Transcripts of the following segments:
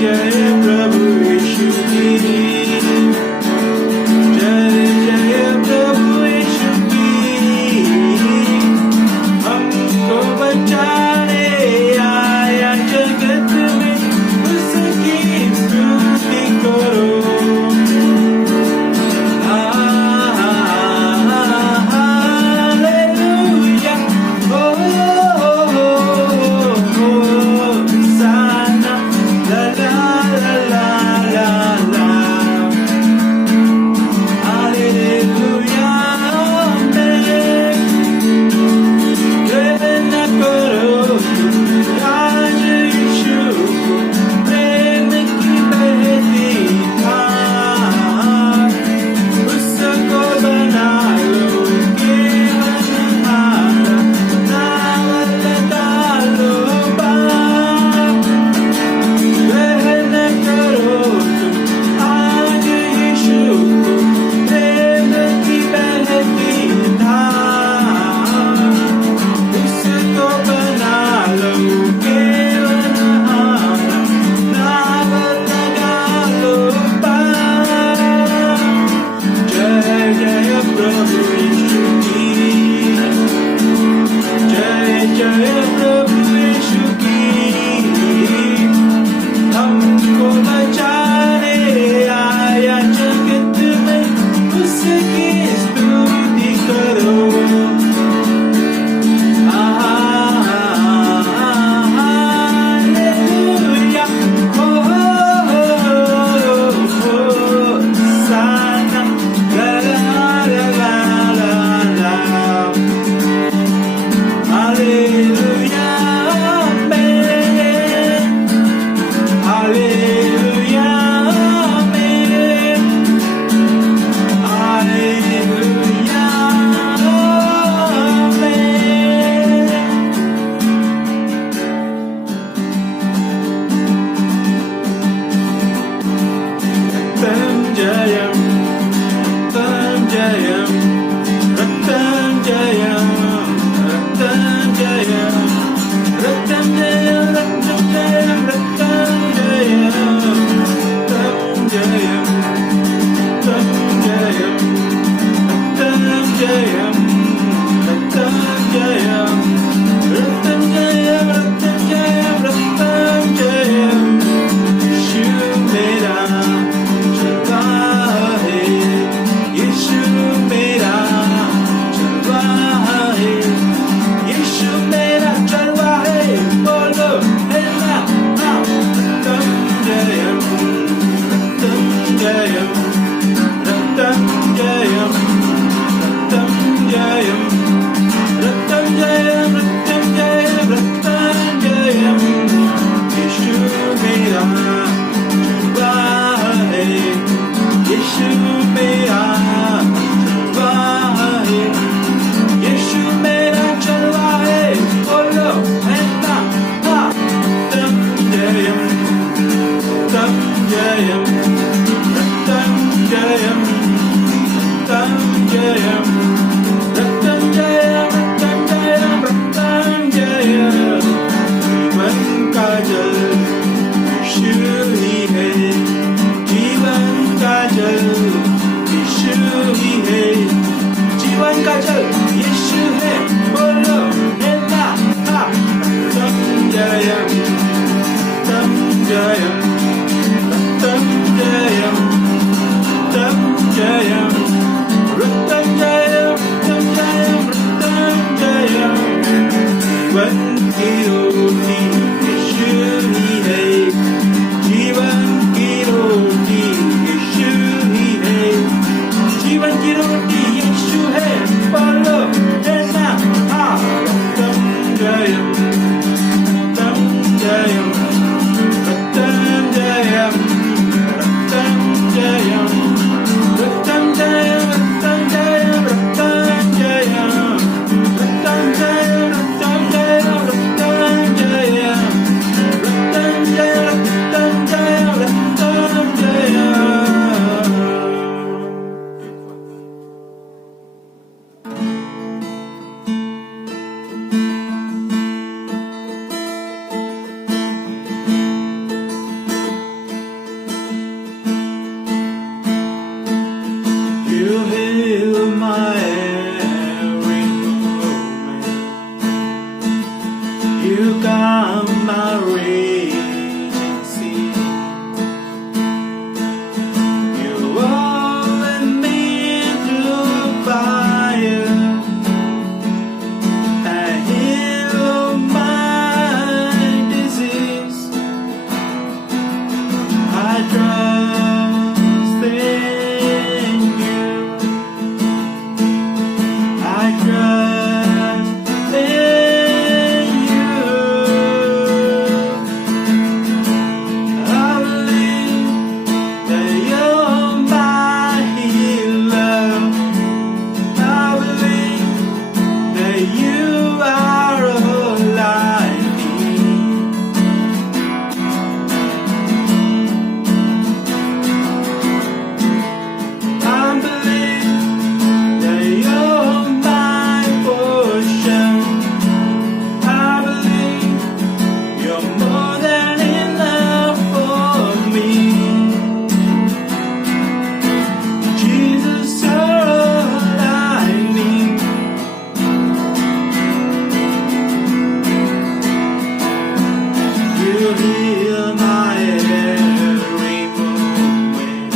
जय प्रभु यीशु की, जय जय प्रभु यीशु की। हमको बचाने आया जगत में, उसकी स्तुति करो। हालेलुया, ओ साना ला ला ला ला ला। हालेलुया, आमेन। कहना करो आज यीशु को, प्रेम की बहती धार। उसको बना लो केवल हमारा, नाव लगा लो पार। कहना करो तुम आज यीशु को, प्रेम की बहती धार। उसको बना लो केवल हमारा, नाव लगा लो पार। जय जय प्रभु यीशु की, जय जय प्रभु यीशु की। हमको बचाने आया जगत में, उसकी स्तुति करो। हालेलुया, ओ साना ला ला ला ला ला। हालेलुया, आमेन। हालेलुया, आमेन। हालेलुया, आमेन। रक्तं जयं, रक्तं जयं, रक्तं जयं, रक्तं जयं, रक्तं जयं, रक्तं जयं, रक्तं जयं, रक्तं जयं, रक्तं जयं, रक्तं जयं, रक्तं जयं, रक्तं जयं। यीशु मेरा चलवा है, यीशु मेरा चलवा है, यीशु मेरा चलवा है। बोलो है ना, हाँ। रक्तं जयं, रक्तं जयं, रक्तं जयं, रक्तं जयं, रक्तं जयं, रक्तं जयं, रक्तं जयं। यीशु मेरा चलवा है, यीशु मेरा चलवा है, यीशु मेरा चलवा है। बोलो है ना, हाँ। रक्तं जयं, रक्तं जयं, रक्तं जयं, रक्तं जयं, रक्तं जयं, रक्तं जयं, रक्तं जयं। जीवन का जल यीशु ही है, जीवन का जल यीशु ही है, जीवन का जल यीशु है। बोलो है ना, हाँ। रक्तं जयं, रक्तं जयं, रक्तं trust in you. I trust in you. I believe that you're my healer. I believe that you are all I need. I believe that you're my portion. I believe you're more than enough for me. Jesus, you're all I need. You heal my every moment.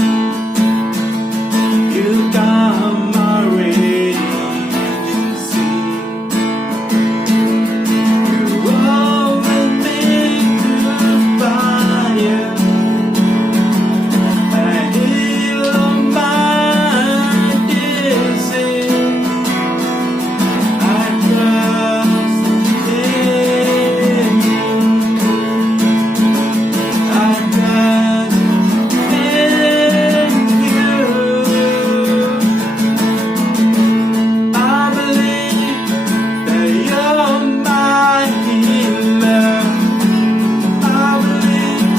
You calm my raging sea. You open me to fire and heal my disease. I trust in you. I trust in you. I believe that you're my healer. I believe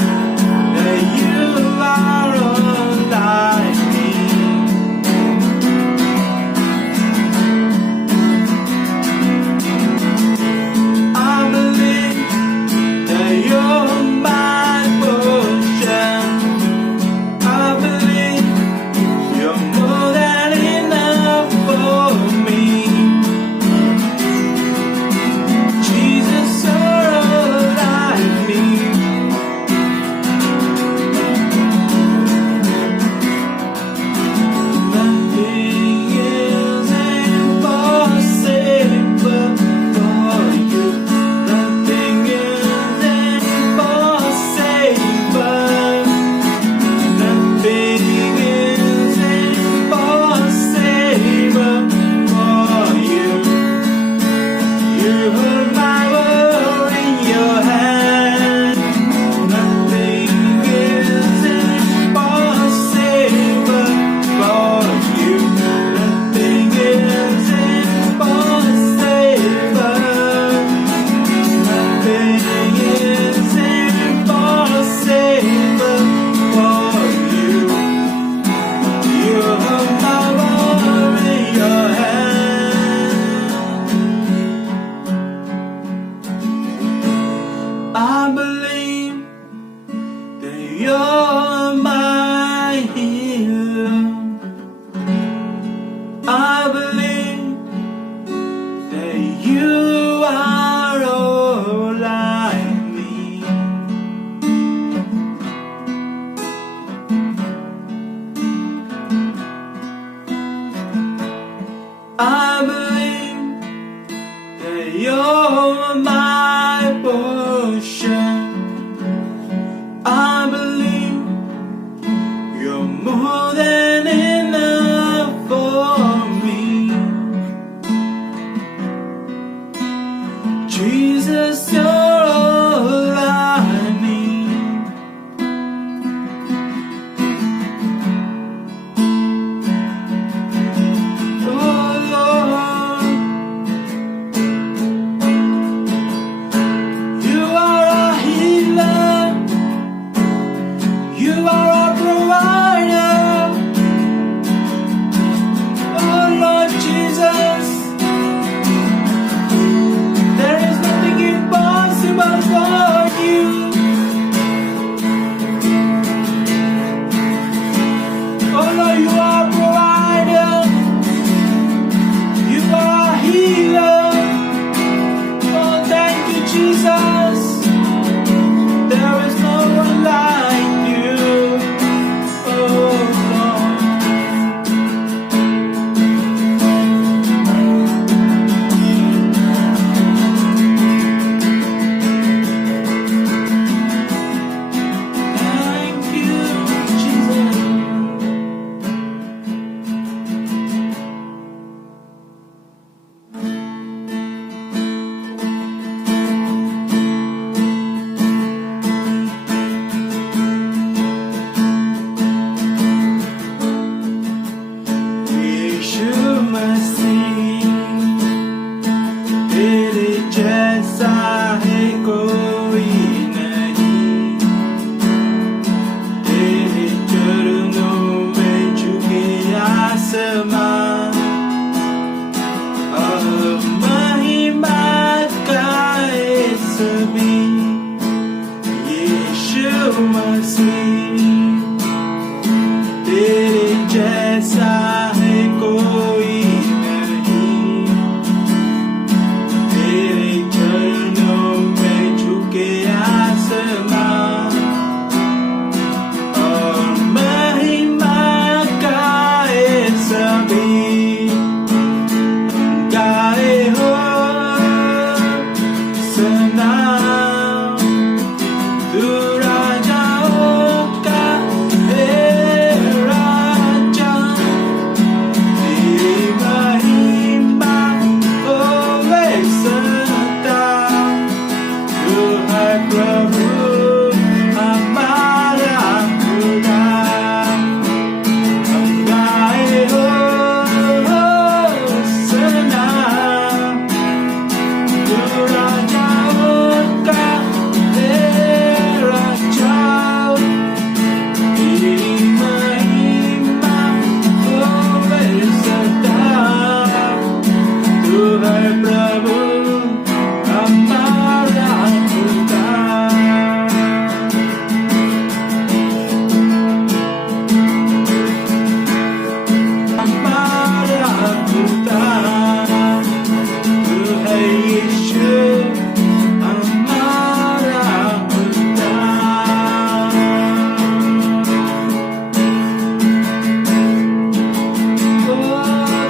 that you are all I need. I believe that you're my portion. I believe you're more than enough for me. Jesus, you're all I need. Nothing is impossible for you. Nothing is impossible. Nothing is impossible for you. You hold my world in your hand. Nothing is impossible for you. Nothing is impossible. Nothing is impossible for you. You hold my world in your hand. I believe that you're my healer. I believe that you are all I need. I believe that you're my portion. I believe मसीह, तेरे जैसा है कोई नहीं, तेरे चरणों में झुके आसमां और महिमा गाए सभी, गाए हो सना तू राजाओं का है राजा, तेरी महिमा होवे सदा, तू है प्रभु हमारा खुदा, हम गाए हो सना तू राजाओं का है राजा, तेरी महिमा होवे सदा, तू है प्रभु हमारा खुदा, हमारा खुदा, तू है यीशु हमारा खुदा। ओ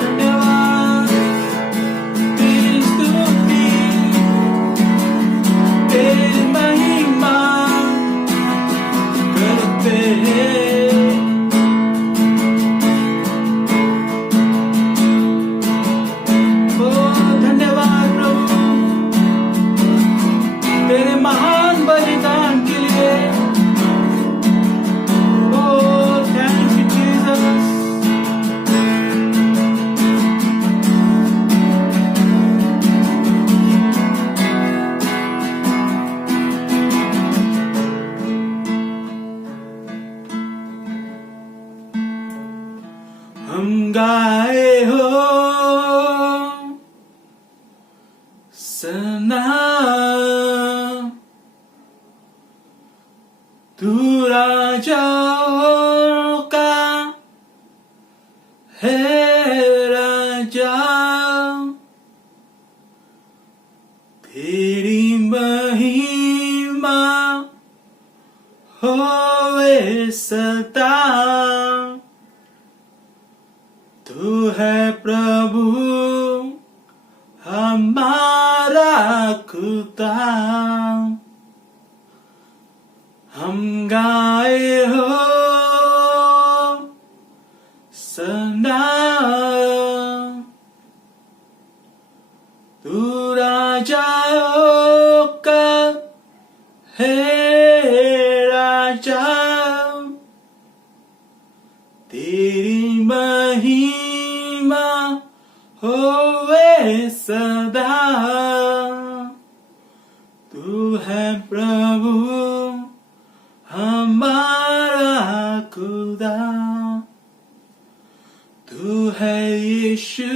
धन्यवाद, तेरी स्तुति, तेरी महिमा करते हैं। ओ धन्यवाद प्रभु, तेरे महान बलिदान के लिए। ओ थैंक यू जीसस। हम गाए हो सना तू राजाओं का है राजा, तेरी महिमा होवे सदा, तू है प्रभु हमारा खुदा, हम गाए हो सना तू राजाओं का है राजा, तेरी महिमा होवे सदा, तू है प्रभु हमारा खुदा, तू है यीशु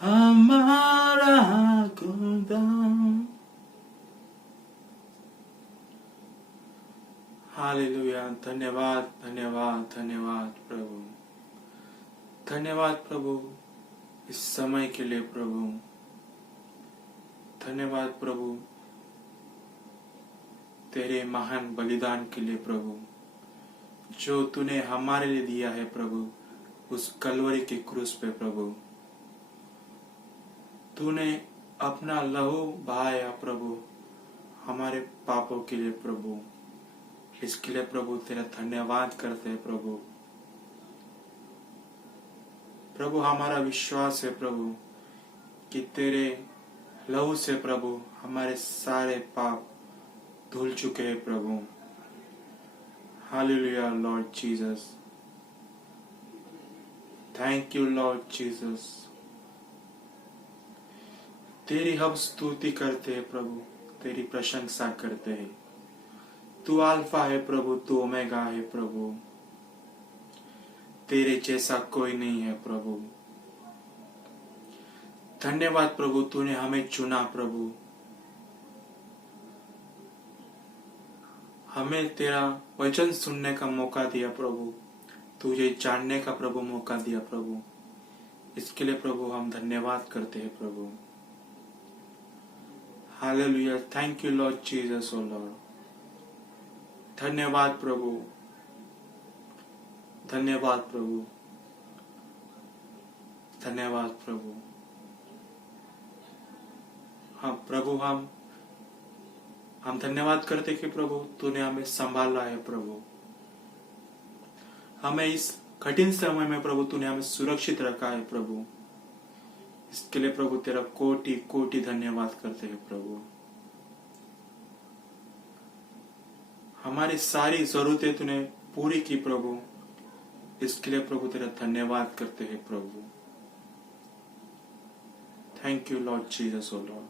हमारा खुदा। हालेलुया। धन्यवाद धन्यवाद धन्यवाद प्रभु, धन्यवाद प्रभु इस समय के लिए प्रभु, धन्यवाद प्रभु तेरे महान बलिदान के लिए प्रभु, जो तूने हमारे लिए दिया है प्रभु उस कलवरी के क्रूस पे प्रभु। तूने अपना लहू बहाया प्रभु हमारे पापों के लिए प्रभु, इसके लिए प्रभु तेरा धन्यवाद करते हैं प्रभु। प्रभु हमारा विश्वास है प्रभु कि तेरे लहू से प्रभु हमारे सारे पाप धुल चुके हैं प्रभु। Hallelujah Lord Jesus, thank you Lord Jesus. तेरी हम स्तुति करते हैं प्रभु, तेरी प्रशंसा करते हैं। तू अल्फा है प्रभु, तू ओमेगा है प्रभु, तेरे जैसा कोई नहीं है प्रभु। धन्यवाद प्रभु, तूने हमें चुना प्रभु, हमें तेरा वचन सुनने का मौका दिया प्रभु, तुझे जानने का प्रभु मौका दिया प्रभु। इसके लिए प्रभु हम धन्यवाद करते हैं प्रभु। Hallelujah, thank you Lord Jesus oh Lord. धन्यवाद प्रभु, धन्यवाद प्रभु, धन्यवाद प्रभु। हाँ प्रभु, हम धन्यवाद करते कि प्रभु तूने हमें संभाला है प्रभु। हमें इस कठिन समय में प्रभु तूने हमें सुरक्षित रखा है प्रभु। इसके लिए प्रभु तेरा कोटि कोटि धन्यवाद करते हैं प्रभु। हमारी सारी जरूरतें तूने पूरी की प्रभु, इसके लिए प्रभु तेरा धन्यवाद करते हैं प्रभु। Thank you Lord Jesus oh Lord.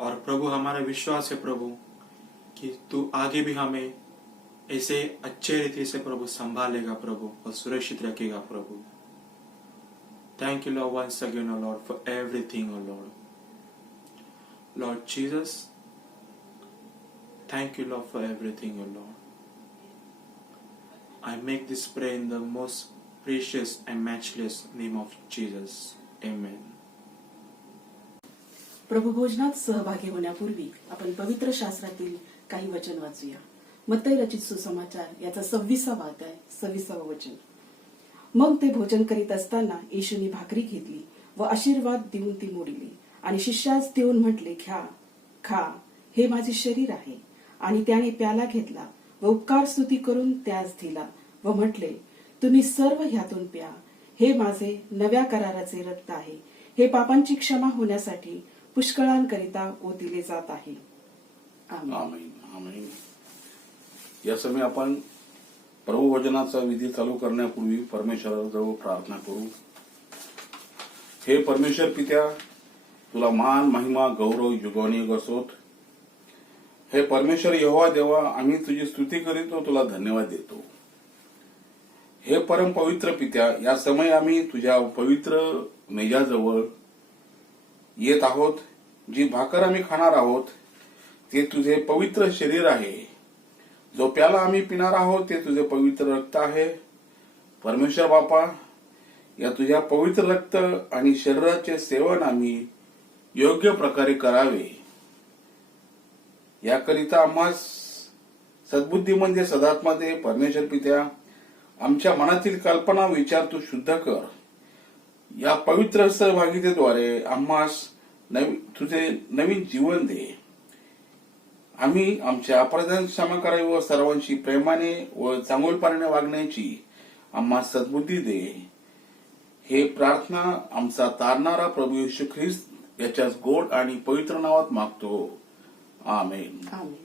और प्रभु हमारा विश्वास है प्रभु कि तू आगे भी हमें ऐसे अच्छे रीति से प्रभु संभालेगा प्रभु और सुरक्षित रखेगा प्रभु। Thank you Lord once again oh Lord for everything oh Lord. Lord Jesus, thank you Lord for everything oh Lord. I make this prayer in the most precious and matchless name of Jesus. Amen. प्रभू भोजनात सहभागी होण्यापूर्वी आपण पवित्र शास्त्रातील काही वचन वाचूया। मत्तई रचित सुसमाचार याचा 26वा अध्याय 26वे वचन। मग ते भोजन करीत असताना येशूने भाकरी घेतली व आशीर्वाद देऊन ती मोडली आणि शिष्यास देऊन म्हटले, घ्या, खा, हे माझे शरीर आहे। आणि त्याने प्याला घेतला व उपकार स्तुती करून त्यास दिला व म्हटले, तुम्ही सर्व ह्यातून प्या, हे माझे नव्या कराराचे रक्त आहे, हे पापांची क्षमा होण्यासाठी पुष्कळांकरिता ओतिले जात आहे। आमेन। आमेन, आमेन। या समय आपण प्रभू वचनाचा विधी चालू करण्यापूर्वी परमेश्वराजवळ प्रार्थना करू। हे परमेश्वर पित्या, तुला मान, महिमा, गौरव युगानुयुग असोत। हे परमेश्वर यहोवा देवा, आम्ही तुझी स्तुती करीतो, तुला धन्यवाद देतो। हे परम पवित्र पित्या, या समय आम्ही तुझ्या पवित्र मेजाजवळ येत आहोत। जी भाकर आम्ही खाणार आहोत ते तुझे पवित्र शरीर आहे, जो प्याला आम्ही पिणार आहोत ते तुझे पवित्र रक्त आहे। परमेश्वर बापा, या तुझ्या पवित्र रक्त आणि शरीराचे सेवन आम्ही योग्य प्रकारे करावे, याकरिता आम्हास सद्बुद्धी म्हणजे सदात्मा दे। परमेश्वर पित्या, आमच्या मनातील कल्पना विचार तू शुद्ध कर। या पवित्र सहभागितेद्वारे आम्हास तुझे नवीन जीवन दे। आम्ही आमच्या अपराधांची क्षमा करावी व सर्वांशी प्रेमाने व चांगुलपणाने वागण्याची आम्हास सद्बुद्धी दे। हे प्रार्थना आमचा तारणारा प्रभू येशू ख्रिस्त याच्याच गोड आणि पवित्र नावात मागतो। आमेन। आमेन।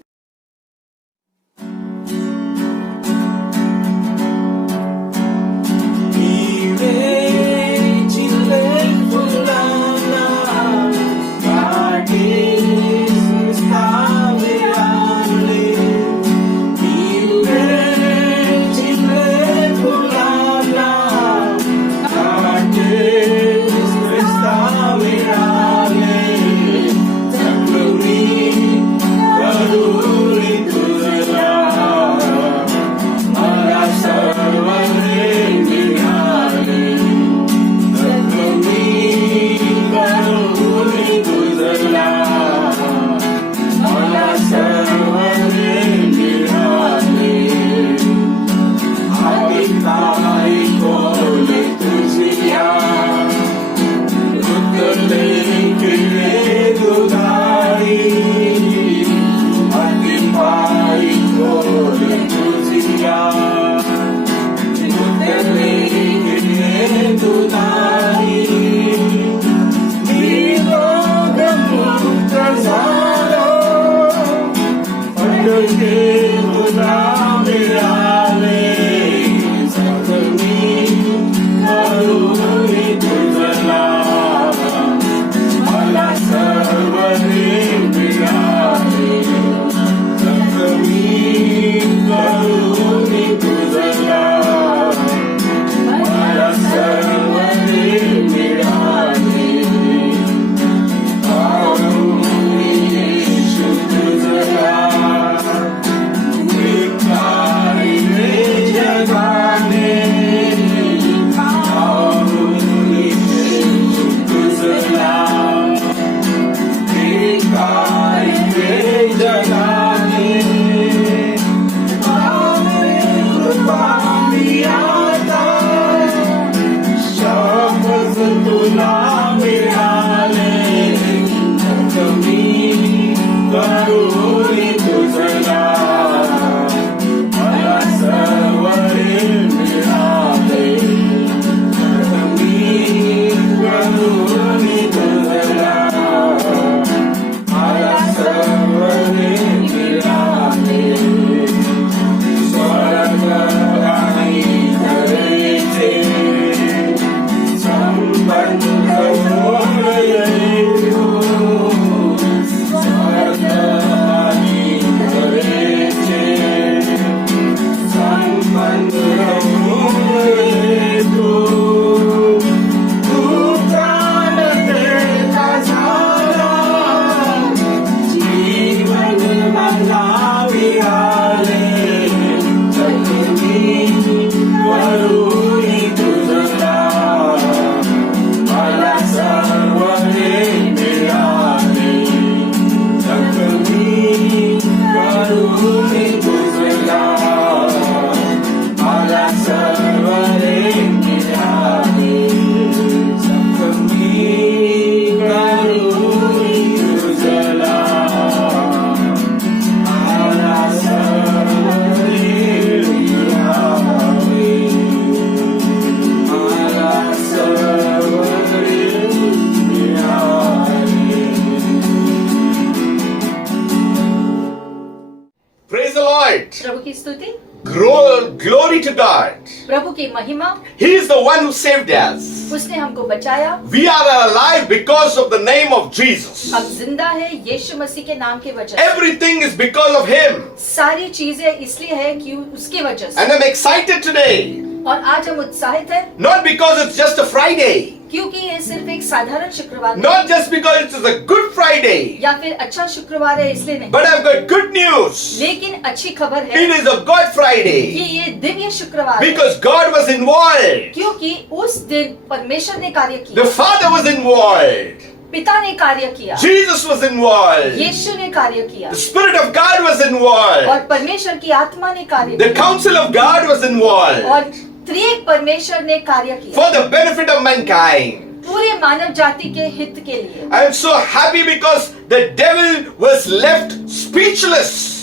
Lord. प्रभु की स्तुति, Glory to God. प्रभु की महिमा। He is the one who saved us. उसने हमको बचाया। We are alive because of the name of Jesus. हम जिंदा है यीशु मसीह के नाम के वजह से। Everything is because of Him. सारी चीजें इसलिए है कि उसकी वजह से। And I'm excited today. और आज हम उत्साहित हैं, Not because it's just a Friday. क्योंकि ये सिर्फ एक साधारण शुक्रवार नहीं, Not just because it is a good Friday. या फिर अच्छा शुक्रवार है इसलिए नहीं, But I've got good news. लेकिन अच्छी खबर है It is a God Friday. कि ये दिव्य शुक्रवार है, Because God was involved. क्योंकि उस दिन परमेश्वर ने कार्य किया, The Father was involved. पिता ने कार्य किया, Jesus was involved. यीशु ने कार्य किया, The Spirit of God was involved. और परमेश्वर की आत्मा ने कार्य The किया, counsel of God was involved. और त्रिएक परमेश्वर ने कार्य किया For the benefit of mankind. पूरे मानव जाति के हित के लिए। I am so happy because the devil was left speechless.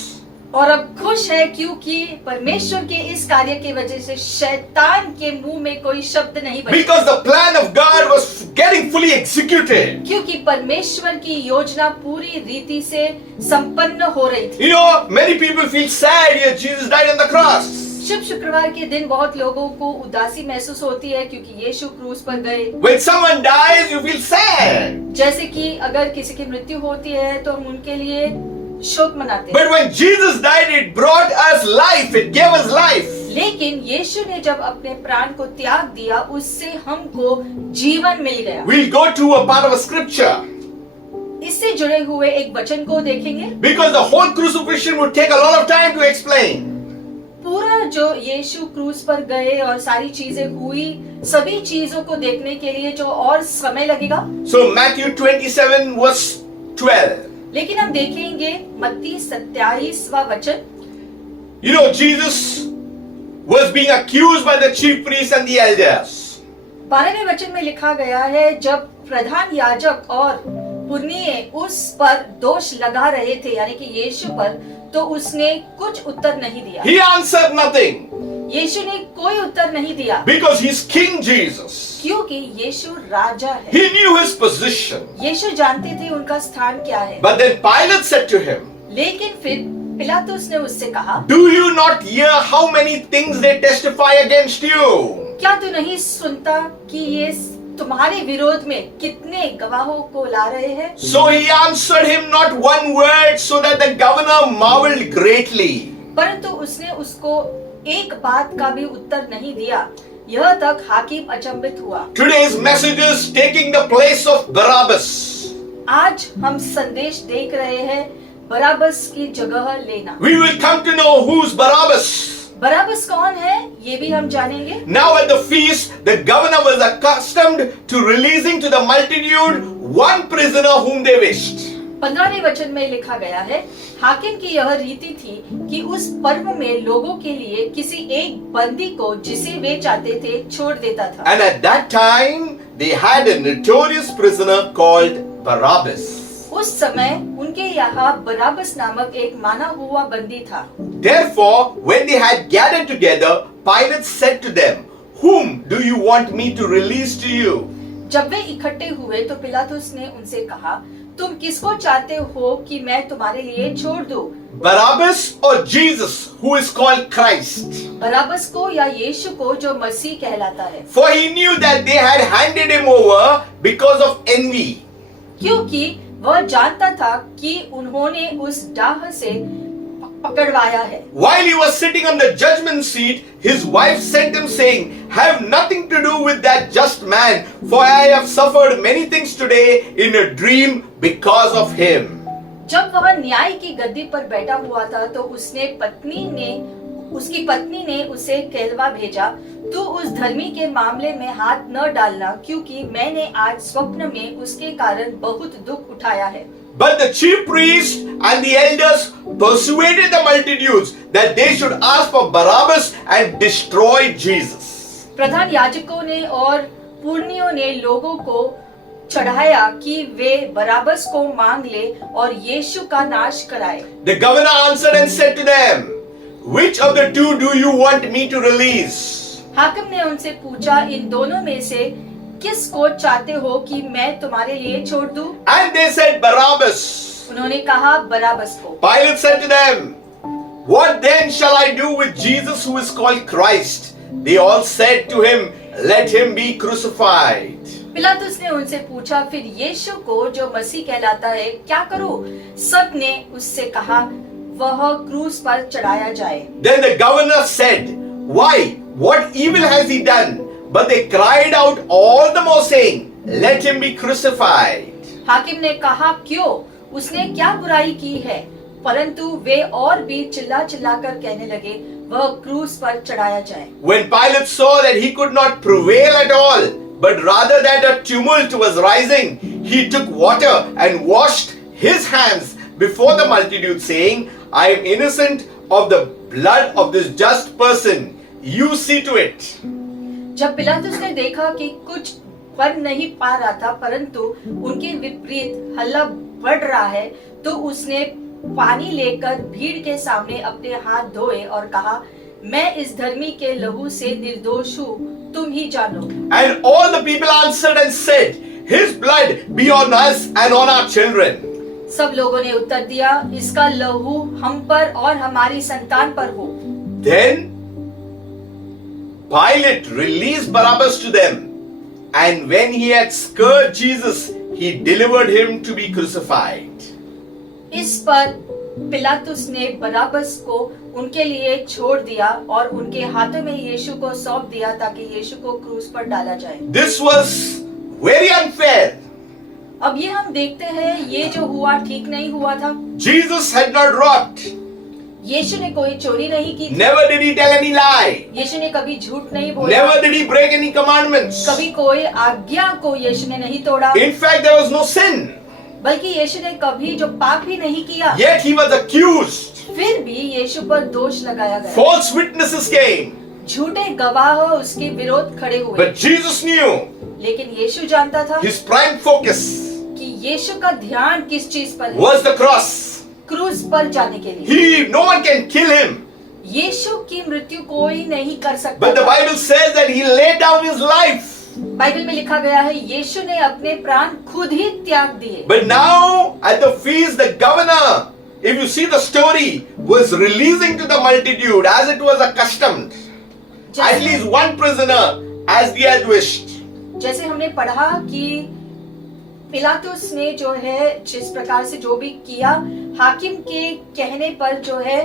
और अब खुश है क्योंकि परमेश्वर के इस कार्य की वजह से शैतान के मुंह में कोई शब्द नहीं बचा, Because the plan of God was getting fully executed. क्योंकि परमेश्वर की योजना पूरी रीति से संपन्न हो रही थी। You know, many people feel sad here. Jesus died on the cross. शुभ शुक्रवार के दिन बहुत लोगों को उदासी महसूस होती है क्योंकि यीशु क्रूस पर गए। When someone dies, you feel sad. जैसे कि अगर किसी की मृत्यु होती है तो हम उनके लिए शोक मनाते हैं, But when Jesus died, it brought us life. It gave us life. लेकिन यीशु ने जब अपने प्राण को त्याग दिया उससे हमको जीवन मिल गया। We'll go to a part of a scripture. इससे जुड़े हुए एक वचन को देखेंगे, Because the whole crucifixion would take a lot of time to explain. पूरा जो यीशु क्रूस पर गए और सारी चीजें हुई, सभी चीजों को देखने के लिए जो और समय लगेगा। So Matthew 27 verse 12. लेकिन हम देखेंगे मत्ती 27वां वचन। You know, Jesus was being accused by the chief priests and the elders. 12वें वचन में लिखा गया है, जब प्रधान याजक और पुरनिये उस पर दोष लगा रहे थे, यानी कि यीशु पर, तो उसने कुछ उत्तर नहीं दिया। He answered nothing यीशु ने कोई उत्तर नहीं दिया, because he's King Jesus. क्योंकि यीशु राजा है। He knew his position. यीशु जानते थे उनका स्थान क्या है। But then Pilate said to him, लेकिन फिर पिलातुस ने उससे कहा, Do you not hear how many things they testify against you? क्या तू नहीं सुनता कि ये तुम्हारे विरोध में कितने गवाहों को ला रहे हैं? So he answered him not one word, so that the governor marveled greatly. परंतु उसने उसको एक बात का भी उत्तर नहीं दिया, यह तक हाकिम अचंभित हुआ। Today's message is taking the place of Barabbas. आज हम संदेश देख रहे हैं बराबस की जगह लेना। We will come to know who's Barabbas. बराबस कौन है ये भी हम जानेंगे। Now at the feast, the governor was accustomed to releasing to the multitude one prisoner whom they wished. 15वें वचन में लिखा गया है, हाकिम की यह रीति थी कि उस पर्व में लोगों के लिए किसी एक बंदी को जिसे वे चाहते थे छोड़ देता था। And at that time, they had a notorious prisoner called Barabbas. उस समय उनके यहाँ बराबस नामक एक माना हुआ बंदी था। Therefore, when they had gathered together, Pilate said to them, Whom do you want me to release to you? जब वे इकट्ठे हुए तो पिलातुस ने उनसे कहा, तुम किसको चाहते हो कि मैं तुम्हारे लिए छोड़ दूं? Barabbas or Jesus, who is called Christ? बराबस को या यीशु को जो मसीह कहलाता है? For he knew that they had handed him over because of envy. क्योंकि वह जानता था कि उन्होंने उस डाह से पकड़वाया है। While he was sitting on the judgment seat, his wife sent him saying, Have nothing to do with that just man, for I have suffered many things today in a dream because of him. जब वह न्याय की गद्दी पर बैठा हुआ था तो उसकी पत्नी ने उसे कहलवा भेजा, तू उस धर्मी के मामले में हाथ न डालना, क्योंकि मैंने आज स्वप्न में उसके कारण बहुत दुख उठाया है। But the chief priests and the elders persuaded the multitudes that they should ask for Barabbas and destroy Jesus. प्रधान याजकों ने और पुरनियों ने लोगों को चढ़ाया कि वे बराबस को मांग ले और यीशु का नाश कराए। The governor answered and said to them, Which of the two do you want me to release? हाकिम ने उनसे पूछा, इन दोनों में से किस को चाहते हो कि मैं तुम्हारे लिए छोड़ दूं? And they said Barabbas. उन्होंने कहा बराबस को। Pilate said to them, What then shall I do with Jesus who is called Christ? They all said to him, Let him be crucified. पिलातुस ने उनसे पूछा, फिर यीशु को जो मसीह कहलाता है क्या करूं? सब ने उससे कहा, वह क्रूस पर चढ़ाया जाए। Then the governor said, Why? What evil has he done? But they cried out all the more saying, Let him be crucified. हाकिम ने कहा, क्यों? उसने क्या बुराई की है? परंतु वे और भी चिल्ला चिल्ला कर कहने लगे, वह क्रूस पर चढ़ाया जाए। When Pilate saw that he could not prevail at all, but rather that a tumult was rising, he took water and washed his hands before the multitude, saying, I am innocent of the blood of this just person. You see to it. जब पिलातुस ने देखा कि कुछ बन नहीं पा रहा था, परंतु उनके विपरीत हल्ला बढ़ रहा है, तो उसने पानी लेकर भीड़ के सामने अपने हाथ धोए और कहा, मैं इस धर्मी के लहू से निर्दोष हूँ, तुम ही जानो। And all the people answered and said, His blood be on us and on our children. सब लोगों ने उत्तर दिया, इसका लहू हम पर और हमारी संतान पर हो। Then Pilate released Barabbas to them, and when he had scourged Jesus, he delivered him to be crucified. इस पर पिलातुस ने बराबस को उनके लिए छोड़ दिया और उनके हाथों में यीशु को सौंप दिया ताकि यीशु को क्रूस पर डाला जाए। This was very unfair. अब ये हम देखते हैं, ये जो हुआ ठीक नहीं हुआ था। Jesus had not robbed. यीशु ने कोई चोरी नहीं की थी। Never did he tell any lie. यीशु ने कभी झूठ नहीं बोला। Never did he break any commandments. कभी कोई आज्ञा को यीशु ने नहीं तोड़ा। In fact, there was no sin. बल्कि यीशु ने कभी जो पाप भी नहीं किया। Yet he was accused. फिर भी यीशु पर दोष लगाया गया। False witnesses came. झूठे गवाह उसके विरोध खड़े हुए। But Jesus knew लेकिन यीशु जानता था his prime focus कि यीशु का ध्यान किस चीज पर है। was the cross. क्रूस पर जाने के लिए। No one can kill him. यीशु की मृत्यु कोई नहीं कर सकता। But the Bible says that he laid down his life. Bible में लिखा गया है, यीशु ने अपने प्राण खुद ही त्याग दिए। But now at the feast, the governor, if you see the story, was releasing to the multitude as it was accustomed. At least one prisoner as they had wished. जैसे हमने पढ़ा कि पिलातुस ने जो है जिस प्रकार से जो भी किया, हाकिम के कहने पर जो है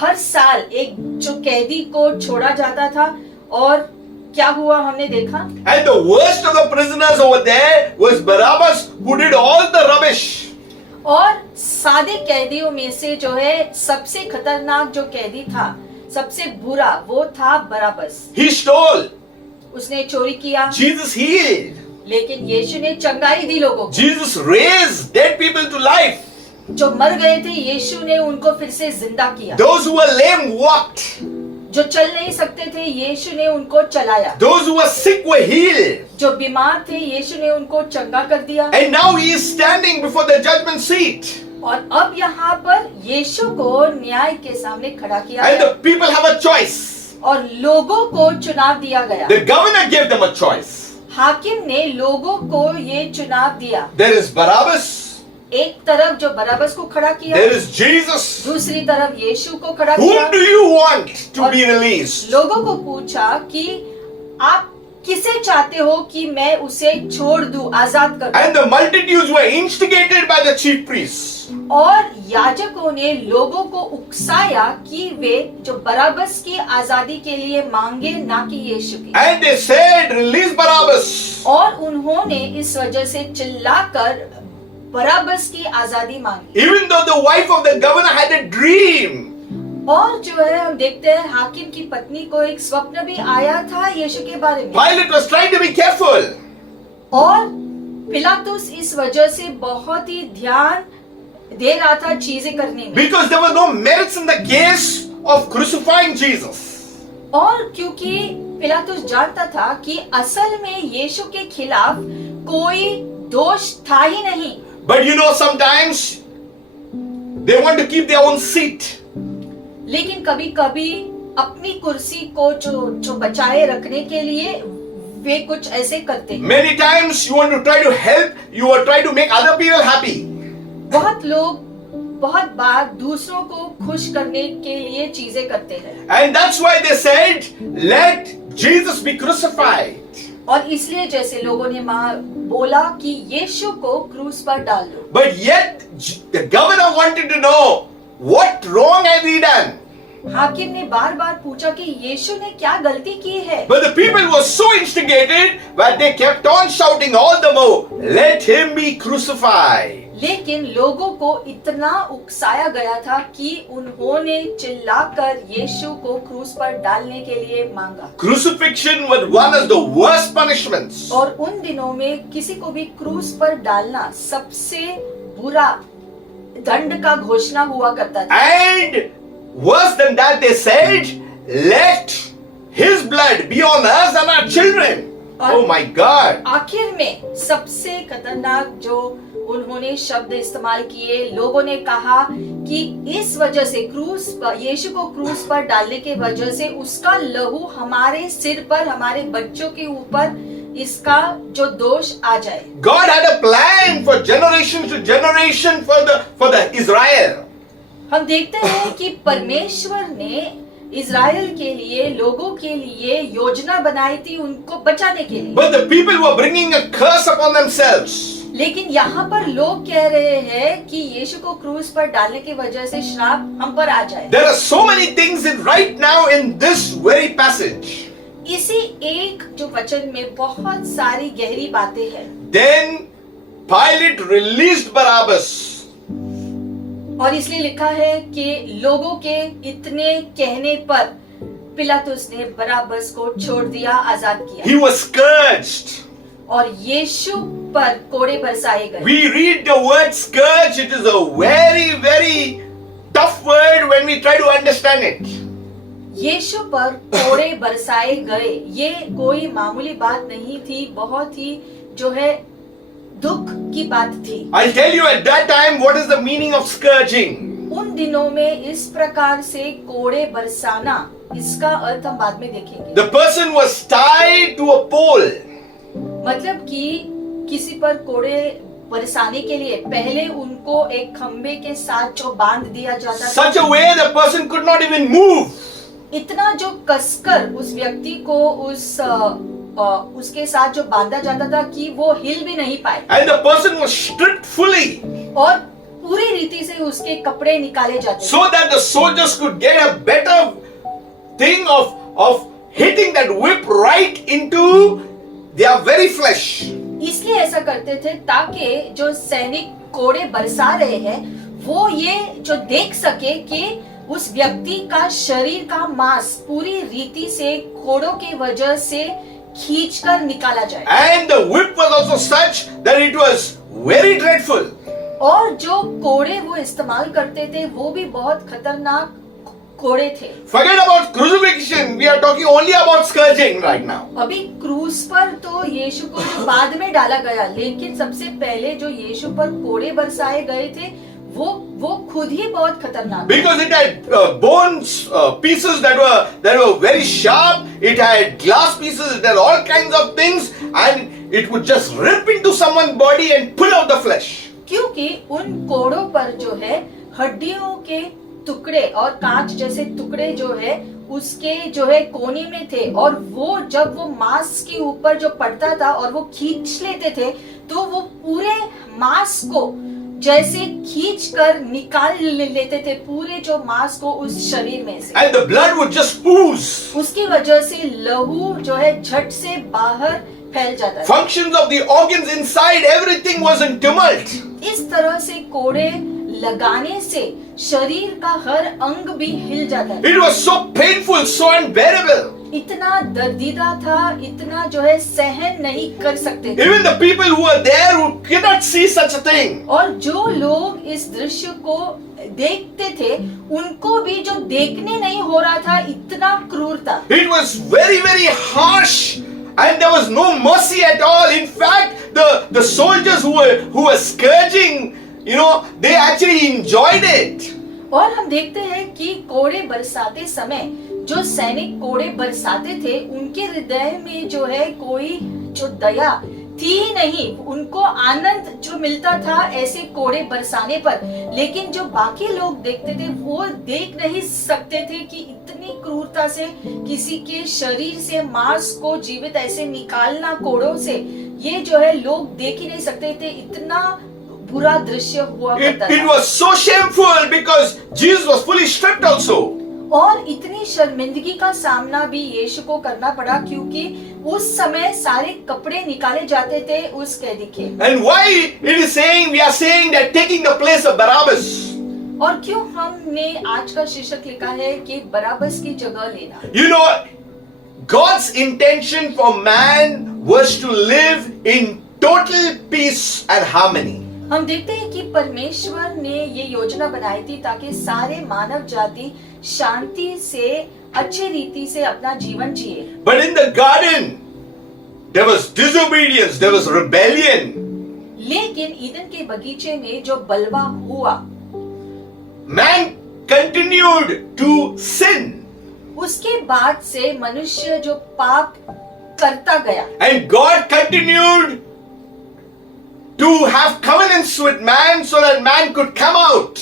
हर साल एक जो कैदी को छोड़ा जाता था। और क्या हुआ हमने देखा। And the worst of the prisoners over there was Barabbas, who did all the rubbish. और सादे कैदियों में से जो है सबसे खतरनाक जो कैदी था, सबसे बुरा, वो था बराबस। He stole. उसने चोरी किया। Jesus healed. लेकिन यीशु ने चंगाई दी लोगों को। Jesus raised dead people to life. जो मर गए थे, यीशु ने उनको फिर से जिंदा किया। Those who were lame walked. जो चल नहीं सकते थे, यीशु ने उनको चलाया। Those who were sick were healed. जो बीमार थे, यीशु ने उनको चंगा कर दिया। And now he is standing before the judgment seat. और अब यहाँ पर यीशु को न्याय के सामने खड़ा किया And गया। the people have a choice. और लोगों को चुनाव दिया गया। The governor gave them a choice. हाकिम ने लोगों को ये चुनाव दिया। There is Barabbas. एक तरफ जो बराबस को खड़ा किया, There is Jesus. दूसरी तरफ यीशु को खड़ा किया। Whom do you want to be released? लोगों को पूछा कि आप किसे चाहते हो कि मैं उसे छोड़ दूं, आजाद कर दूं? And the multitudes were instigated by the chief priests. और याजकों ने लोगों को उकसाया कि वे जो बराबस की आजादी के लिए मांगे, ना कि यीशु की। And they said, release Barabbas. और उन्होंने इस वजह से चिल्लाकर बराबस की आजादी मांगी। Even though the wife of the governor had a dream. और जो है हम देखते हैं हाकिम की पत्नी को एक स्वप्न भी आया था यीशु के बारे में। Pilate was trying to be careful. और पिलातुस इस वजह से बहुत ही ध्यान दे रहा था चीजें करने में। Because there was no merits in the case of crucifying Jesus. और क्योंकि पिलातुस जानता था कि असल में यीशु के खिलाफ कोई दोष था ही नहीं। But you know, sometimes they want to keep their own seat. लेकिन कभी कभी अपनी कुर्सी को जो बचाए रखने के लिए वे कुछ ऐसे करते हैं। Many times you want to try to help, you are trying to make other people happy. बहुत लोग बहुत बार दूसरों को खुश करने के लिए चीजें करते हैं, And that's why they said, let Jesus be crucified. और इसलिए जैसे लोगों ने बोला कि यीशु को क्रूस पर डाल दो, But yet, the governor wanted to know, what wrong have we done? हाकिम ने बार बार पूछा कि यीशु ने क्या गलती की है, But the people were so instigated that they kept on shouting all the more, let him be crucified. लेकिन लोगों को इतना उकसाया गया था कि उन्होंने चिल्लाकर यीशु को क्रूस पर डालने के लिए मांगा। Crucifixion was one of the worst punishments. और उन दिनों में किसी को भी क्रूस पर डालना सबसे बुरा दंड का घोषणा हुआ करता था। And worse than that, they said, let his blood be on us and our children. Oh my God. आखिर में सबसे खतरनाक जो उन्होंने शब्द इस्तेमाल किए, लोगों ने कहा कि इस वजह से यीशु को क्रूस पर डालने के वजह से उसका लहू हमारे सिर पर, हमारे बच्चों के ऊपर इसका जो दोष आ जाए। God had a plan for generation to generation for the Israel. हम देखते हैं कि परमेश्वर ने इज़राइल के लिए, लोगों के लिए योजना बनाई थी उनको बचाने के लिए। But the people were bringing a curse upon themselves. लेकिन यहाँ पर लोग कह रहे हैं कि यीशु को क्रूस पर डालने की वजह से श्राप हम पर आ जाए। There are so many things right now in this very passage. इसी एक जो वचन में बहुत सारी गहरी बातें हैं। Then Pilate released Barabbas. और इसलिए लिखा है कि लोगों के इतने कहने पर पिलातुस ने बराबस को छोड़ दिया, आजाद किया। He was scourged. और यीशु पर कोड़े बरसाए गए। We read the word scourge. It is a very, very tough word when we try to understand it. यीशु पर कोड़े बरसाए गए, ये कोई मामूली बात नहीं थी, बहुत ही जो है दुख की बात थी। I'll tell you at that time what is the meaning of scourging. उन दिनों में इस प्रकार से कोड़े बरसाना, इसका अर्थ हम बाद में देखेंगे। The person was tied to a pole. मतलब कि किसी पर कोड़े बरसाने के लिए पहले उनको एक खंबे के साथ जो बांध दिया जाता था, Such a way the person could not even move. इतना जो कसकर उस व्यक्ति को उसके साथ जो बांधा जाता था कि वो हिल भी नहीं पाए। And the person was stripped fully. और पूरी रीति से उसके कपड़े निकाले जाते So that the soldiers could get a better thing of hitting that whip right into their very flesh. इसलिए ऐसा करते थे ताकि जो सैनिक कोड़े बरसा रहे हैं वो ये जो देख सके कि उस व्यक्ति का शरीर का मांस पूरी रीति से कोड़ों के वजह से खींचकर निकाला जाए। And the whip was also such that it was very dreadful. और जो कोड़े वो इस्तेमाल करते थे वो भी बहुत खतरनाक कोड़े थे। Forget about crucifixion. We are talking only about scourging right now. अभी क्रूस पर तो यीशु को जो बाद में डाला गया, लेकिन सबसे पहले जो यीशु पर कोड़े बरसाए गए थे वो खुद ही बहुत खतरनाक। Because it had bones, pieces that were very sharp. It had glass pieces. It had all kinds of things, and it would just rip into someone's body and pull out the flesh. क्योंकि उन कोड़ों पर जो है हड्डियों के टुकड़े और कांच जैसे टुकड़े जो है उसके जो है कोने में थे, और वो जब वो मांस के ऊपर जो पड़ता था और वो खींच लेते थे तो वो पूरे मांस को जैसे खींचकर निकाल लेते थे, पूरे जो मांस को उस शरीर में से। And the blood would just ooze. उसकी वजह से लहू जो है झट से बाहर फैल जाता था। Functions of the organs inside, everything was in tumult. इस तरह से कोड़े लगाने से शरीर का हर अंग भी हिल जाता था। It was so painful, so unbearable. इतना दर्दीदा था, इतना जो है सहन नहीं कर सकते थे। Even the people who were there who cannot see such a thing. और जो लोग इस दृश्य को देखते थे उनको भी जो देखने नहीं हो रहा था, इतना क्रूर था। It was very, very harsh, and there was no mercy at all. In fact, the soldiers who were scourging, they actually enjoyed it. और हम देखते हैं कि कोड़े बरसाते समय जो सैनिक कोड़े बरसाते थे उनके हृदय में जो है कोई जो दया थी ही नहीं। उनको आनंद जो मिलता था ऐसे कोड़े बरसाने पर, लेकिन जो बाकी लोग देखते थे वो देख नहीं सकते थे कि इतनी क्रूरता से किसी के शरीर से मांस को जीवित ऐसे निकालना कोड़ों से, ये जो है लोग देख ही नहीं सकते थे। इतना बुरा दृश्य हुआ करता It था। was so shameful because Jesus was fully stripped also. और इतनी शर्मिंदगी का सामना भी यीशु को करना पड़ा, क्योंकि उस समय सारे कपड़े निकाले जाते थे उस कैदी के। And why it is saying, we are saying that taking the place of Barabbas. और क्यों हमने आज का शीर्षक लिखा है कि बराबस की जगह लेना। You know, God's intention for man was to live in total peace and harmony. हम देखते हैं कि परमेश्वर ने ये योजना बनाई थी ताकि सारे मानव जाति शांति से अच्छे रीति से अपना जीवन जिए। But in the garden, there was disobedience, there was rebellion. लेकिन ईदन के बगीचे में जो बलवा हुआ, Man continued to sin. उसके बाद से मनुष्य जो पाप करता गया, And God continued to have covenants with man so that man could come out.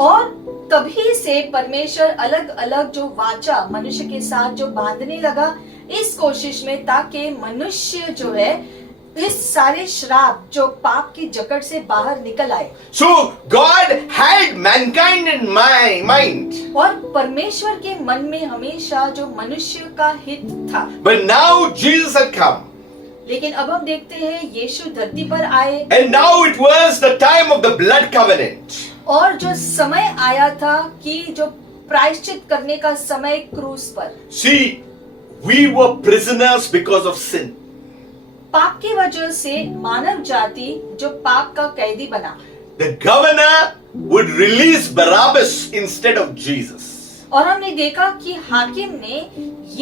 और तभी से परमेश्वर अलग अलग जो वाचा मनुष्य के साथ जो बांधने लगा इस कोशिश में, ताकि मनुष्य जो है इस सारे श्राप जो पाप की जकड़ से बाहर निकल आए। So God had mankind in mind. और परमेश्वर के मन में हमेशा जो मनुष्य का हित था। But now Jesus had come. लेकिन अब हम देखते हैं यीशु धरती पर आए, And now it was the time of the blood covenant. और जो समय आया था कि जो प्रायश्चित करने का समय क्रूस पर। See, we were prisoners because of sin. पाप की वजह से मानव जाति जो पाप का कैदी बना। The governor would release Barabbas instead of Jesus. और हमने देखा कि हाकिम ने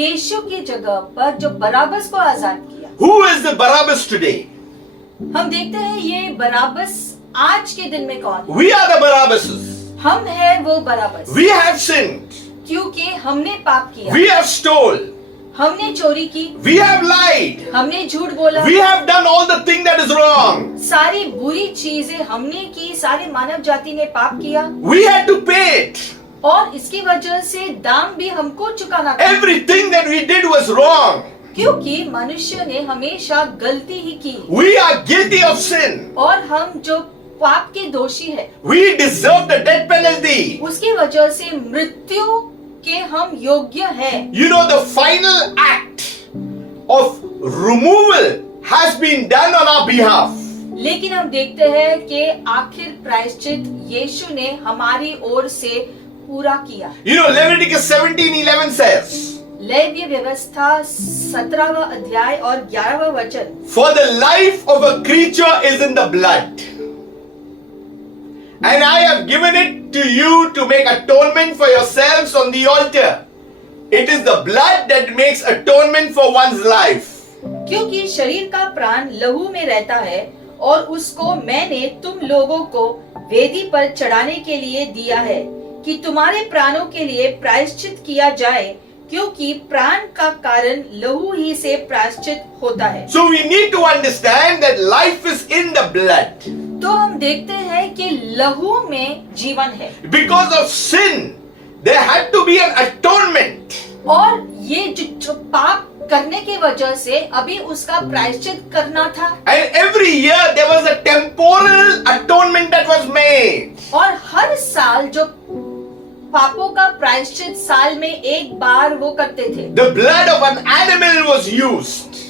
यीशु की जगह पर जो बराबस को आजाद किया। Who is the Barabbas today? हम देखते हैं ये बराबस आज के दिन में कौन है? We are the Barabbases. हम है वो बराबस, We have sinned. क्योंकि हमने पाप किया, We have stole. हमने चोरी की, We have lied. हमने झूठ बोला, We have done all the thing that is wrong. सारी बुरी चीजें हमने की, सारे मानव जाति ने पाप किया, We had to pay it. और इसकी वजह से दाम भी हमको चुकाना था। Everything that we did was wrong. क्योंकि मनुष्य ने हमेशा गलती ही की, We are guilty of sin. और हम जो पाप के दोषी है, We deserve the death penalty. उसकी वजह से मृत्यु के हम योग्य हैं। You know, the final act of removal has been done on our behalf. लेकिन हम देखते हैं कि आखिर प्रायश्चित यीशु ने हमारी ओर से पूरा किया। You know, Leviticus 17:11 says, लेव्य व्यवस्था 17वां अध्याय और 11वां वचन, For the life of a creature is in the blood, and I have given it to you to make atonement for yourselves on the altar. It is the blood that makes atonement for one's life. क्योंकि शरीर का प्राण लहू में रहता है और उसको मैंने तुम लोगों को वेदी पर चढ़ाने के लिए दिया है कि तुम्हारे प्राणों के लिए प्रायश्चित किया जाए, क्योंकि प्राण का कारण लहू ही से प्रायश्चित होता है। So we need to understand that life is in the blood. तो हम देखते हैं कि लहू में जीवन है, Because of sin, there had to be an atonement. और ये जो पाप करने की वजह से अभी उसका प्रायश्चित करना था। And every year there was a temporal atonement that was made. और हर साल जो पापों का प्रायश्चित साल में एक बार वो करते थे। The blood of an animal was used.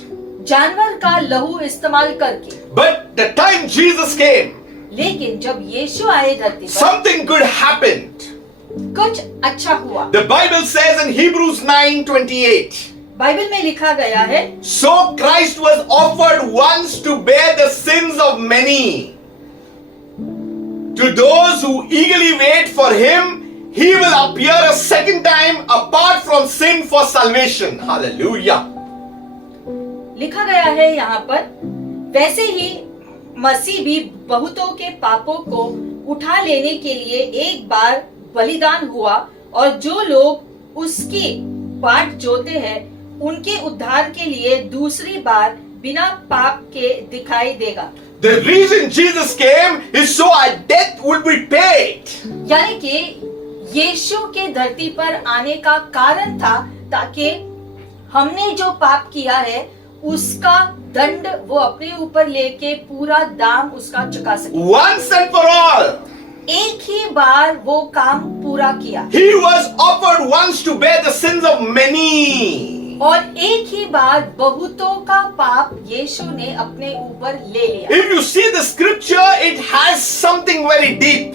जानवर का लहू इस्तेमाल करके। But the time Jesus came, लेकिन जब यीशु आए धरती पर, something good happened. कुछ अच्छा हुआ। The Bible says in Hebrews 9:28, Bible में लिखा गया है, So Christ was offered once to bear the sins of many. To those who eagerly wait for him, he will appear a second time apart from sin for salvation. Hallelujah. लिखा गया है यहाँ पर, वैसे ही मसीह भी बहुतों के पापों को उठा लेने के लिए एक बार बलिदान हुआ, और जो लोग उसकी बाट जोते हैं उनके उद्धार के लिए दूसरी बार बिना पाप के दिखाई देगा। The reason Jesus came is so our debt would be paid. यानी कि यीशु के धरती पर आने का कारण था ताकि हमने जो पाप किया है उसका दंड वो अपने ऊपर लेके पूरा दाम उसका चुका सके। Once and for all. एक ही बार वो काम पूरा किया He was offered once to bear the sins of many. और एक ही बार बहुतों का पाप यीशु ने अपने ऊपर ले लिया। If you see the scripture, it has something very deep.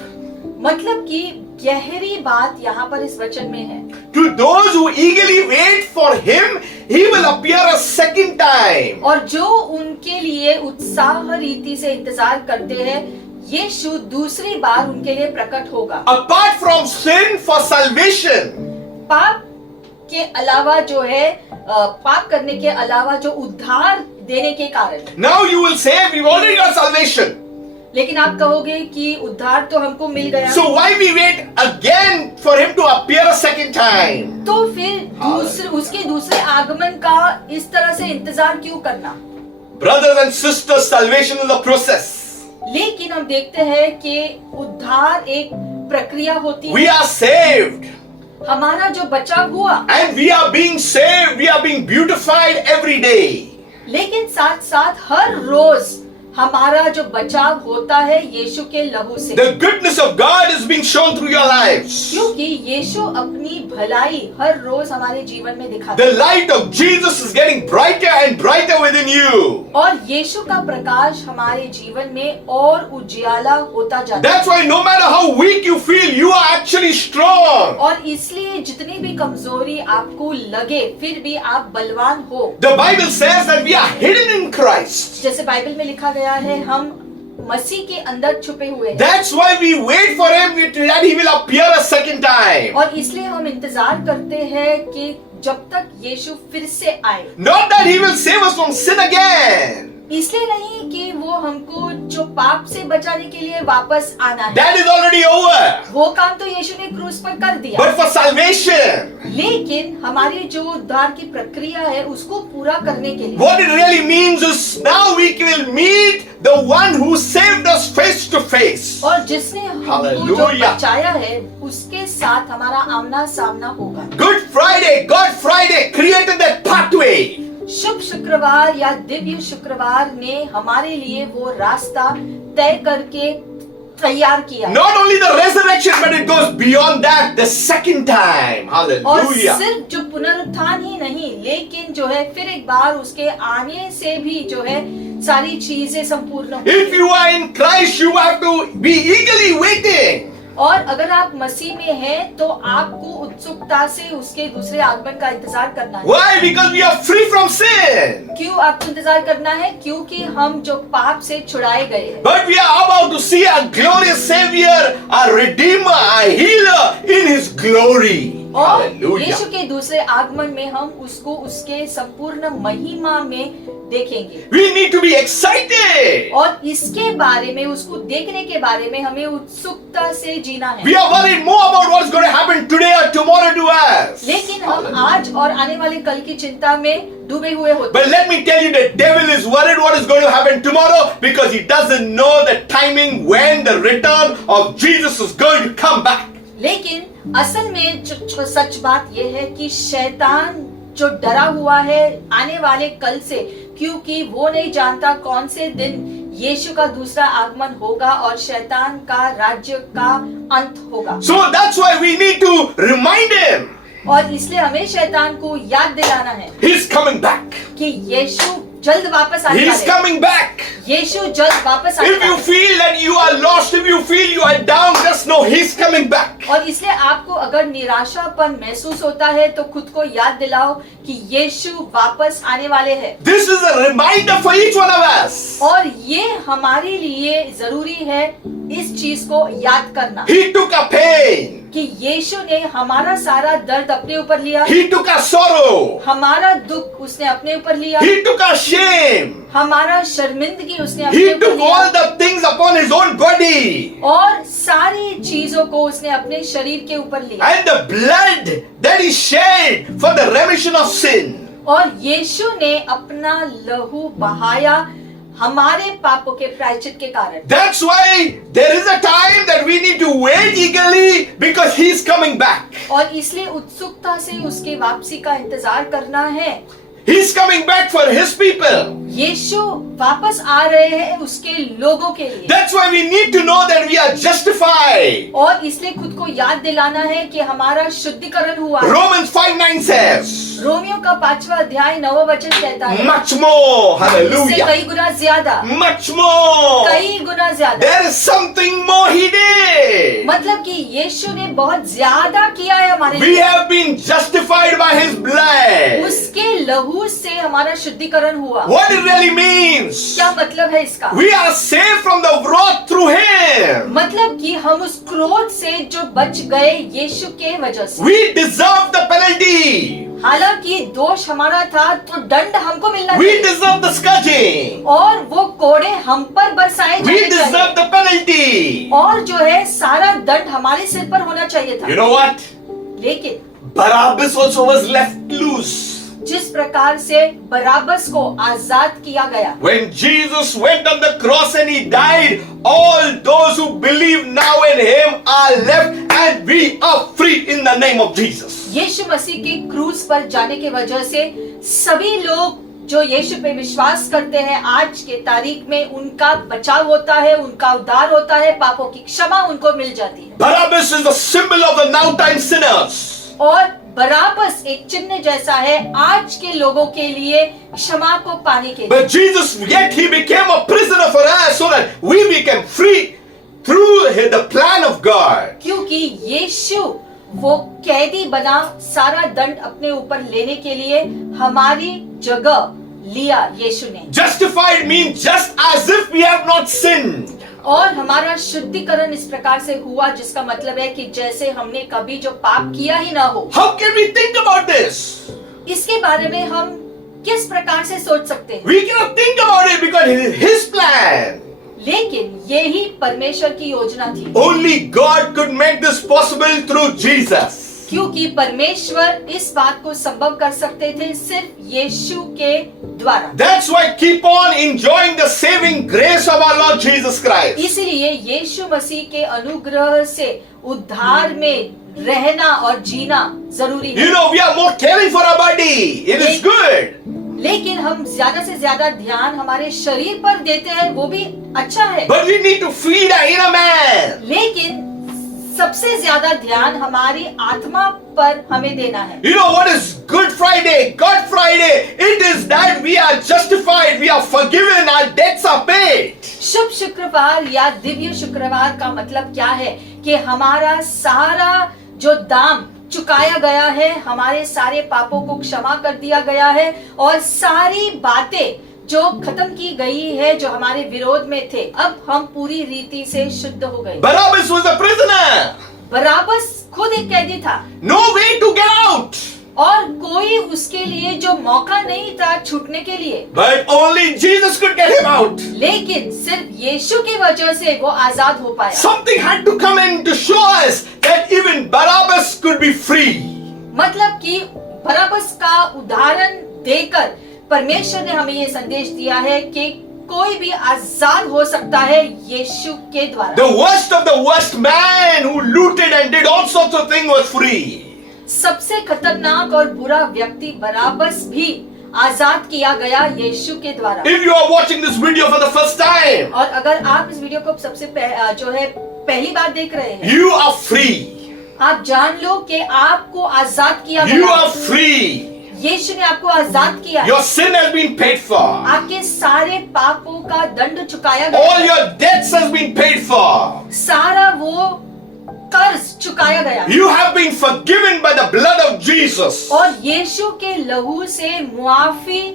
मतलब कि गहरी बात यहाँ पर इस वचन में है। To those who eagerly wait for him, he will appear a second time. और जो उनके लिए उत्साह रीति से इंतजार करते हैं यीशु दूसरी बार उनके लिए प्रकट होगा। Apart from sin, for salvation. पाप के अलावा जो है पाप करने के अलावा जो उद्धार देने के कारण। Now you will say, we've already got salvation. लेकिन आप कहोगे कि उद्धार तो हमको मिल गया, So why we wait again for him to appear a second time? तो फिर उसके दूसरे आगमन का इस तरह से इंतजार क्यों करना? Brothers and sisters, salvation is a process. लेकिन हम देखते हैं कि उद्धार एक प्रक्रिया होती We है। are saved. हमारा जो बचाव हुआ, And we are being saved. We are being beautified every day. लेकिन साथ साथ हर रोज हमारा जो बचाव होता है यीशु के लहू से। The goodness of God is being shown through your lives. क्योंकि यीशु अपनी भलाई हर रोज हमारे जीवन में दिखाता The है light of Jesus is getting brighter and brighter within you. और यीशु का प्रकाश हमारे जीवन में और उजियाला होता जाता है। That's why no matter how weak you feel, you are actually strong. और इसलिए जितनी भी कमजोरी आपको लगे फिर भी आप बलवान हो। The Bible says that we are hidden in Christ. जैसे बाइबल में लिखा गया है हम मसीह के अंदर छुपे हुए हैं। That's why we wait for him that he will appear a second time. और इसलिए हम इंतजार करते हैं कि जब तक यीशु फिर से आए। Not that he will save us from sin again. इसलिए नहीं कि वो हमको जो पाप से बचाने के लिए वापस आना है, That is already over. वो काम तो यीशु ने क्रूस पर कर दिया। But for salvation, लेकिन हमारी जो उद्धार की प्रक्रिया है उसको पूरा करने के लिए what it really means is now we will meet the one who saved us face to face. और जिसने हमको जो Hallelujah. बचाया है उसके साथ हमारा आमना सामना होगा। Good Friday, God Friday created that pathway. शुभ शुक्रवार या दिव्य शुक्रवार ने हमारे लिए वो रास्ता तय करके तैयार किया। Not only the resurrection, but it goes beyond that, the second time. और Hallelujah. सिर्फ जो पुनरुत्थान ही नहीं लेकिन जो है फिर एक बार उसके आने से भी जो है सारी चीजें संपूर्ण होंगी। If you are in Christ, you have to be eagerly waiting. और अगर आप मसीह में हैं तो आपको उत्सुकता से उसके दूसरे आगमन का इंतजार करना है। Why? Because we are free from sin. क्यों आपको इंतजार करना है? क्योंकि हम जो पाप से छुड़ाए गए हैं। But we are about to see our glorious Savior, our Redeemer, our Healer in His glory. और Hallelujah. यीशु के दूसरे आगमन में हम उसको उसके संपूर्ण महिमा में देखेंगे। We need to be excited. और इसके बारे में उसको देखने के बारे में हमें उत्सुकता से जीना है। We are worried more about what's going to happen today or tomorrow to us. लेकिन हम आज और आने वाले कल की चिंता में डूबे हुए होते But let me tell you, the devil is worried what is going to happen tomorrow because he doesn't know the timing when the return of Jesus is going to come back. लेकिन असल में जो सच बात यह है कि शैतान जो डरा हुआ है आने वाले कल से, क्योंकि वो नहीं जानता कौन से दिन यीशु का दूसरा आगमन होगा और शैतान का राज्य का अंत होगा। So that's why we need to remind him और इसलिए हमें शैतान को याद दिलाना है he's coming back. कि यीशु जल्द वापस आने He's वाला है। coming back. यीशु जल्द वापस आने If वाला you है। feel that you are lost, if you feel you are down, just know he's coming back. और इसलिए आपको अगर निराशापन महसूस होता है तो खुद को याद दिलाओ कि यीशु वापस आने वाले हैं। This is a reminder for each one of us. और ये हमारे लिए जरूरी है इस चीज को याद करना He took a pain. कि यीशु ने हमारा सारा दर्द अपने ऊपर लिया, He took a sorrow. हमारा दुख उसने अपने ऊपर लिया, He took a shame. हमारा शर्मिंदगी उसने अपने He ऊपर took all लिया the things upon his own body. और सारी चीजों को उसने अपने शरीर के ऊपर लिया। And the blood that he shed for the remission of sin. और यीशु ने अपना लहू बहाया हमारे पापों के प्रायश्चित के कारण। That's why there is a time that we need to wait eagerly because He's coming back. और इसलिए उत्सुकता से उसके वापसी का इंतजार करना है। He's coming back for His people. यीशु वापस आ रहे हैं उसके लोगों के लिए। That's why we need to know that we are justified. और इसलिए खुद को याद दिलाना है कि हमारा शुद्धिकरण हुआ है। Romans 5:9 says, रोमियो का 5वां अध्याय 9वां वचन कहता है, much more, इससे hallelujah, कई गुना ज्यादा, much more. कई गुना ज्यादा। There is something more He did. मतलब कि यीशु ने बहुत ज्यादा किया है हमारे We लिए। have been justified by His blood. उसके लहू से हमारा शुद्धिकरण हुआ। What it really means? क्या मतलब है इसका? We are saved from the wrath through Him. मतलब कि हम उस क्रोध से जो बच गए यीशु के वजह से। We deserve the penalty. हालांकि दोष हमारा था तो दंड हमको मिलना We चाहिए deserve the scourging. और वो कोड़े हम पर बरसाए We जाने deserve चाहिए the penalty. और जो है सारा दंड हमारे सिर पर होना चाहिए था। You know what? लेकिन Barabbas also was left loose. जिस प्रकार से बराबस को आजाद किया गया, When Jesus went on the cross and He died, all those who believe now in Him are left and we are free in the name of Jesus. यीशु मसीह के क्रूस पर जाने की वजह से सभी लोग जो यीशु पे विश्वास करते हैं आज के तारीख में उनका बचाव होता है, उनका उद्धार होता है, पापों की क्षमा उनको मिल जाती है। Barabbas is the symbol of the now time sinners. और बराबस एक चिन्ह जैसा है आज के लोगों के लिए क्षमा को पाने के लिए। But Jesus, yet He became a prisoner for us so that we became free through the plan of God. क्योंकि यीशु वो कैदी बना सारा दंड अपने ऊपर लेने के लिए हमारी जगह लिया यीशु ने। Justified means just as if we have not sinned. और हमारा शुद्धिकरण इस प्रकार से हुआ जिसका मतलब है कि जैसे हमने कभी जो पाप किया ही ना हो। How can we think about this? इसके बारे में हम किस प्रकार से सोच सकते हैं? We cannot think about it because it is His plan. लेकिन यही परमेश्वर की योजना थी। Only God could make this possible through Jesus. क्योंकि परमेश्वर इस बात को संभव कर सकते थे सिर्फ यीशु के द्वारा। That's why keep on enjoying the saving grace of our Lord Jesus Christ. इसलिए यीशु मसीह के अनुग्रह से उद्धार में रहना और जीना जरूरी है। You know, we are more caring for our body. It is good. लेकिन हम ज्यादा से ज्यादा ध्यान हमारे शरीर पर देते हैं, वो भी अच्छा है। But we need to feed our inner man. लेकिन सबसे ज्यादा ध्यान हमारी आत्मा पर हमें देना है। You know what is Good Friday, God Friday? It is that we are justified, we are forgiven, our debts are paid. शुभ शुक्रवार या दिव्य शुक्रवार का मतलब क्या है कि हमारा सारा जो दाम चुकाया गया है, हमारे सारे पापों को क्षमा कर दिया गया है और सारी बातें जो खत्म की गई है जो हमारे विरोध में थे, अब हम पूरी रीति से शुद्ध हो गए। Barabbas was a prisoner. बराबस खुद एक कैदी था। No way to get out. और कोई उसके लिए जो मौका नहीं था छूटने के लिए। But only Jesus could get him out. लेकिन सिर्फ यीशु की वजह से वो आजाद हो पाया। Something had to come in to show us that even Barabbas could be free. मतलब कि बराबस का उदाहरण देकर परमेश्वर ने हमें ये संदेश दिया है कि कोई भी आजाद हो सकता है यीशु के द्वारा। The worst of the worst man who looted and did all sorts of things was free. सबसे खतरनाक और बुरा व्यक्ति बराबस भी आजाद किया गया यीशु के द्वारा। If you are watching this video for the first time, और अगर आप इस वीडियो को सबसे जो है पहली बार देख रहे हैं, you are free. आप जान लो कि आपको आजाद किया You गया। are free. यीशु ने आपको आजाद किया। Your sin has been paid for. आपके सारे पापों का दंड चुकाया गया। All your debts has been paid for. सारा वो कर्ज चुकाया गया। You have been forgiven by the blood of Jesus. और यीशु के लहू से मुआफी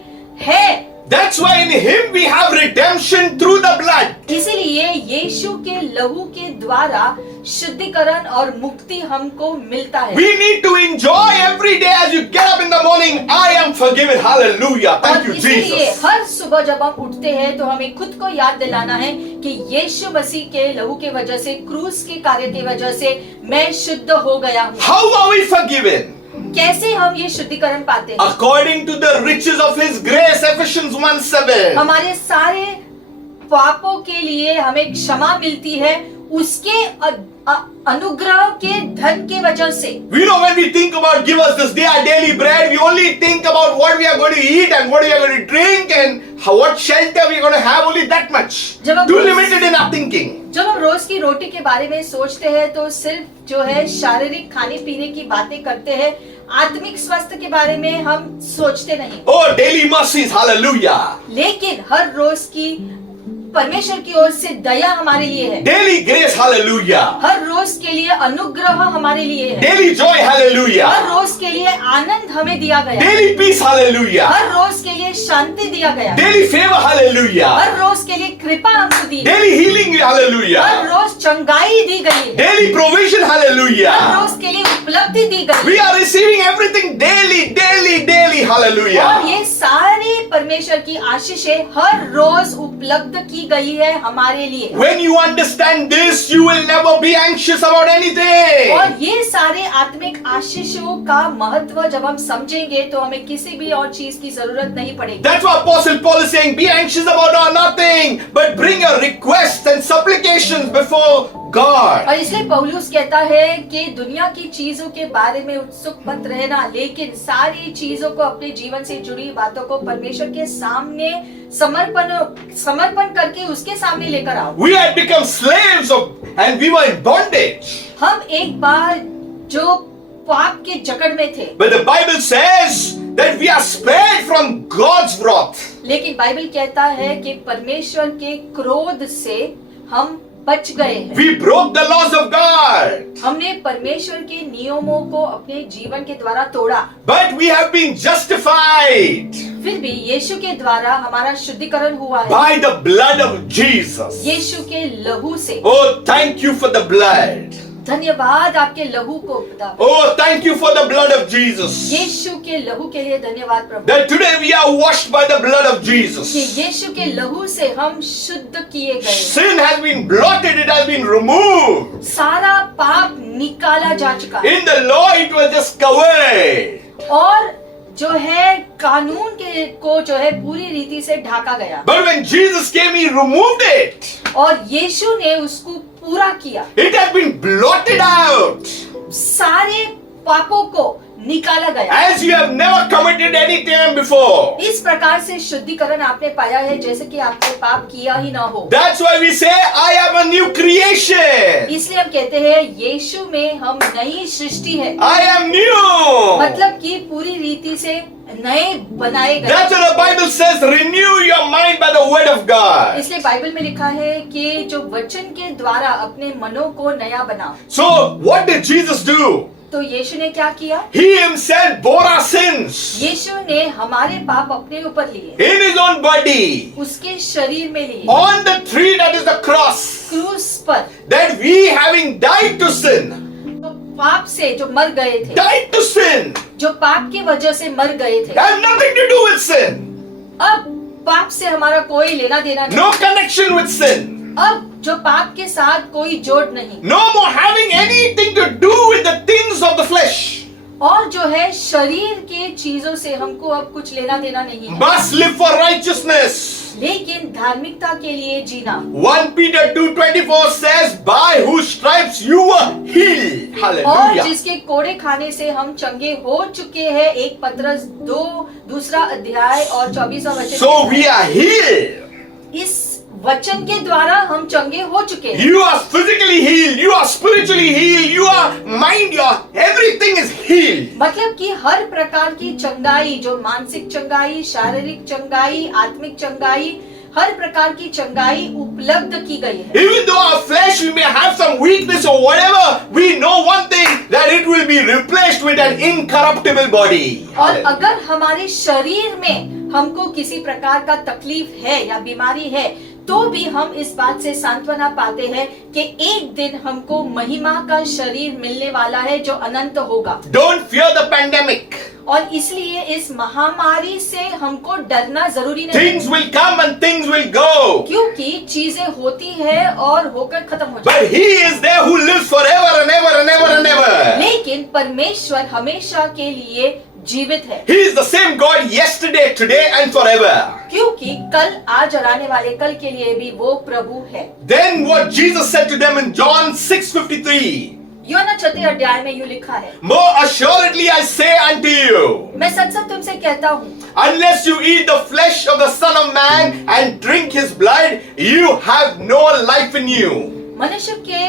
है। That's why in Him we have redemption through the blood. इसीलिए यीशु के लहू के द्वारा शुद्धिकरण और मुक्ति हमको मिलता है। We need to enjoy every day as you get up in the morning. I am forgiven. Hallelujah. Thank और you, इसीलिए Jesus. हर सुबह जब हम उठते हैं तो हमें खुद को याद दिलाना है कि यीशु मसीह के लहू के वजह से, क्रूस के कार्य की वजह से मैं शुद्ध हो गया हूँ। How are we forgiven? कैसे हम ये शुद्धिकरण पाते हैं? According to the riches of His grace, Ephesians 1:7. हमारे सारे पापों के लिए हमें क्षमा मिलती है उसके अनुग्रह के धन के वजह से। We know when we think about give us this day our daily bread, we only think about what we are going to eat and what we are going to drink and what shelter we are going to have, only that much. जब हम Too limited in our thinking. जब हम रोज की रोटी के बारे में सोचते हैं तो सिर्फ जो है शारीरिक खाने पीने की बातें करते हैं, आत्मिक स्वास्थ्य के बारे में हम सोचते नहीं। Oh, daily mercies, hallelujah. लेकिन हर रोज की परमेश्वर की ओर से दया हमारे लिए है। Daily grace, hallelujah. हर रोज के लिए अनुग्रह हमारे लिए है। Daily joy, hallelujah. हर रोज के लिए आनंद हमें दिया गया। Daily peace, hallelujah. हर रोज के लिए शांति दिया गया। Daily favor, hallelujah. हर रोज के लिए कृपा हमको दी। Daily healing, हर hallelujah. रोज चंगाई दी गई है। Daily provision, हर hallelujah. रोज के लिए उपलब्धि दी गई We है। are receiving everything daily, daily, daily, और hallelujah. ये सारी परमेश्वर की आशीषें हर रोज उपलब्ध की गई है हमारे लिए। When you understand this, you will never be anxious about anything. और ये सारे आत्मिक आशीषों का महत्व जब हम समझेंगे तो हमें किसी भी और चीज की जरूरत नहीं पड़ेगी। That's why Apostle Paul is saying, be anxious about nothing, but bring your requests and supplications before God. और इसलिए पौलुस कहता है कि दुनिया की चीजों के बारे में उत्सुक मत रहना, लेकिन सारी चीजों को अपने जीवन से जुड़ी बातों को परमेश्वर के सामने समर्पण करके उसके सामने लेकर आओ। We had become slaves of, and we were in bondage. हम एक बार जो पाप के जकड़ में थे, But the Bible says that we are spared from God's wrath. लेकिन बाइबल कहता है कि परमेश्वर के क्रोध से हम बच गए हैं। We broke the laws of God. हमने परमेश्वर के नियमों को अपने जीवन के द्वारा तोड़ा, But we have been justified फिर भी यीशु के द्वारा हमारा शुद्धिकरण हुआ है, by the blood of Jesus. यीशु के लहू से। Oh, thank you for the blood. धन्यवाद आपके लहू को पिता। Oh, thank you for the blood of Jesus. यीशु के लहू के लिए धन्यवाद प्रभु That today we are washed by the blood of Jesus. कि यीशु के लहू से हम शुद्ध किए गए। Sin has been blotted, it has been removed. सारा पाप निकाला जा चुका है In the law, it was just covered. और जो है कानून के को जो है पूरी रीति से ढाका गया, But when Jesus came, He removed it. और यीशु ने उसको पूरा किया। It has been blotted out. सारे पापों को निकाला गया। As you have never committed any time before. इस प्रकार से शुद्धिकरण आपने पाया है जैसे कि आपने पाप किया ही ना हो। That's why we say, I am a new creation. इसलिए हम कहते हैं यीशु में हम नई सृष्टि है, I am new. मतलब कि पूरी रीति से नए बनाए गए। That's what the Bible says, renew your mind by the word of God. इसलिए बाइबल में लिखा है कि जो वचन के द्वारा अपने मनों को नया बनाओ। So, what did Jesus do? तो यीशु ने क्या किया? He himself bore our sins यीशु ने हमारे पाप अपने ऊपर लिए, in his own body उसके शरीर में लिए, on the tree that is the cross, क्रूस पर। that we having died to sin, तो पाप से जो मर गए थे, died to sin, जो पाप की वजह से मर गए थे, have nothing to do with sin, अब पाप से हमारा कोई लेना देना नहीं। no connection with sin, अब जो पाप के साथ कोई जोड़ नहीं, no more having anything to do with the things of the flesh, और जो है शरीर के चीजों से हमको अब कुछ लेना देना नहीं है, must live for righteousness. लेकिन धार्मिकता के लिए जीना। 1 Peter 2:24 says, by whose stripes you were healed. और Hallelujah. जिसके कोड़े खाने से हम चंगे हो चुके हैं, 1 पतरस 2 दूसरा अध्याय और 24वां वचन। So we are healed. इस वचन के द्वारा हम चंगे हो चुके हैं। You are physically healed. You are spiritually healed. You are mind. Your everything is healed. मतलब कि हर प्रकार की चंगाई, जो मानसिक चंगाई, शारीरिक चंगाई, आत्मिक चंगाई, हर प्रकार की चंगाई उपलब्ध की गई है। Even though our flesh we may have some weakness or whatever, we know one thing that it will be replaced with an incorruptible body. और अगर हमारे शरीर में हमको किसी प्रकार का तकलीफ है या बीमारी है, तो भी हम इस बात से सांत्वना पाते हैं कि एक दिन हमको महिमा का शरीर मिलने वाला है जो अनंत होगा। Don't fear the pandemic. और इसलिए इस महामारी से हमको डरना जरूरी नहीं, Things will come and things will go. क्योंकि चीजें होती है और होकर खत्म हो जाती But He is there who lives forever and ever and ever and ever. लेकिन लेकिन परमेश्वर हमेशा के लिए जीवित है, He is the same God yesterday, today and forever. क्योंकि कल, आज और आने वाले कल के लिए भी वो प्रभु है। Then what Jesus said to them in John 6:53, यूहन्ना 6 अध्याय में यूं लिखा है, More assuredly I say unto you, मैं सच सच तुमसे कहता हूँ, unless you eat the flesh of the Son of Man and drink his blood, you have no life in you. मनुष्य के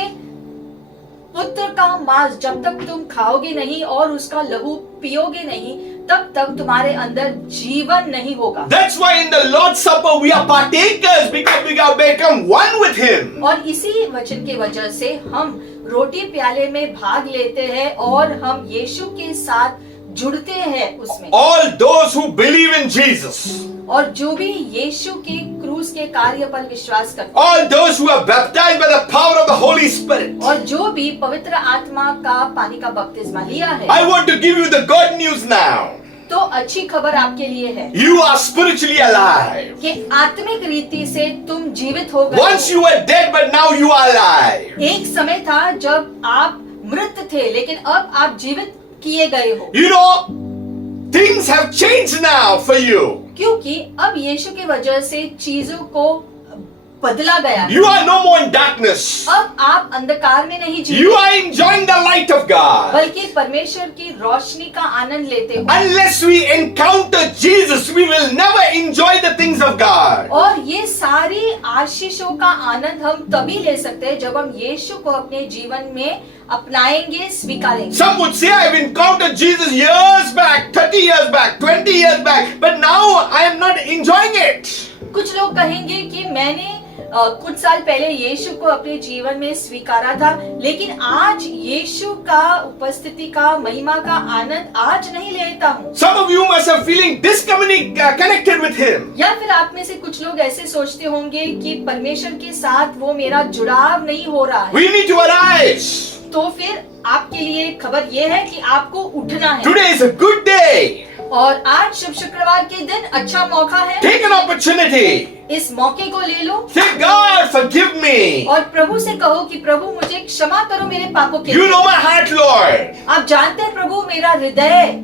पुत्र का मांस जब तक तुम खाओगे नहीं और उसका लहू पियोगे नहीं, तब तक तुम्हारे अंदर जीवन नहीं होगा। That's why in the Lord's Supper we are partakers, because we have become one with him. और इसी वचन के वजह से हम रोटी प्याले में भाग लेते हैं और हम यीशु के साथ जुड़ते हैं उसमें। All those who believe in Jesus, और जो भी यीशु के क्रूस के कार्य पर विश्वास करते हैं, all those who are baptized by the power of the Holy Spirit, और जो भी पवित्र आत्मा का पानी का बपतिस्मा लिया है, I want to give you the good news now. तो अच्छी खबर आपके लिए है You are spiritually alive. कि आत्मिक रीति से तुम जीवित हो गए Once you were dead, but now you are alive. एक समय था जब आप मृत थे, लेकिन अब आप जीवित किए गए हो, You know, things have changed now for you. क्योंकि अब यीशु की वजह से चीजों को बदला गया है। You are no more in darkness. अब आप अंधकार में नहीं You जीते, are enjoying the light of God. बल्कि परमेश्वर की रोशनी का आनंद लेते हो। Unless we encounter Jesus, we will never enjoy the things of God. और ये सारी आशीषों का आनंद हम तभी ले सकते हैं जब हम यीशु को अपने जीवन में अपनाएंगे, स्वीकारेंगे। Some would say, I've encountered Jesus years back, 30 years back, 20 years back, but now I am not enjoying it. कुछ लोग कहेंगे कि मैंने कुछ साल पहले यीशु को अपने जीवन में स्वीकारा था, लेकिन आज यीशु का उपस्थिति का, महिमा का आनंद आज नहीं लेता हूँ। Some of you must have feeling disconnected with Him. या फिर आप में से कुछ लोग ऐसे सोचते होंगे कि परमेश्वर के साथ वो मेरा जुड़ाव नहीं हो रहा है। We need to arise. तो फिर आपके लिए खबर ये है कि आपको उठना है। Today is a good day. और आज शुभ शुक्रवार के दिन अच्छा मौका है, Take an opportunity. इस मौके को ले लो Say, God, forgive me. और प्रभु से कहो कि प्रभु मुझे क्षमा करो मेरे पापों के You लिए। know my heart, Lord. आप जानते हैं प्रभु मेरा हृदय,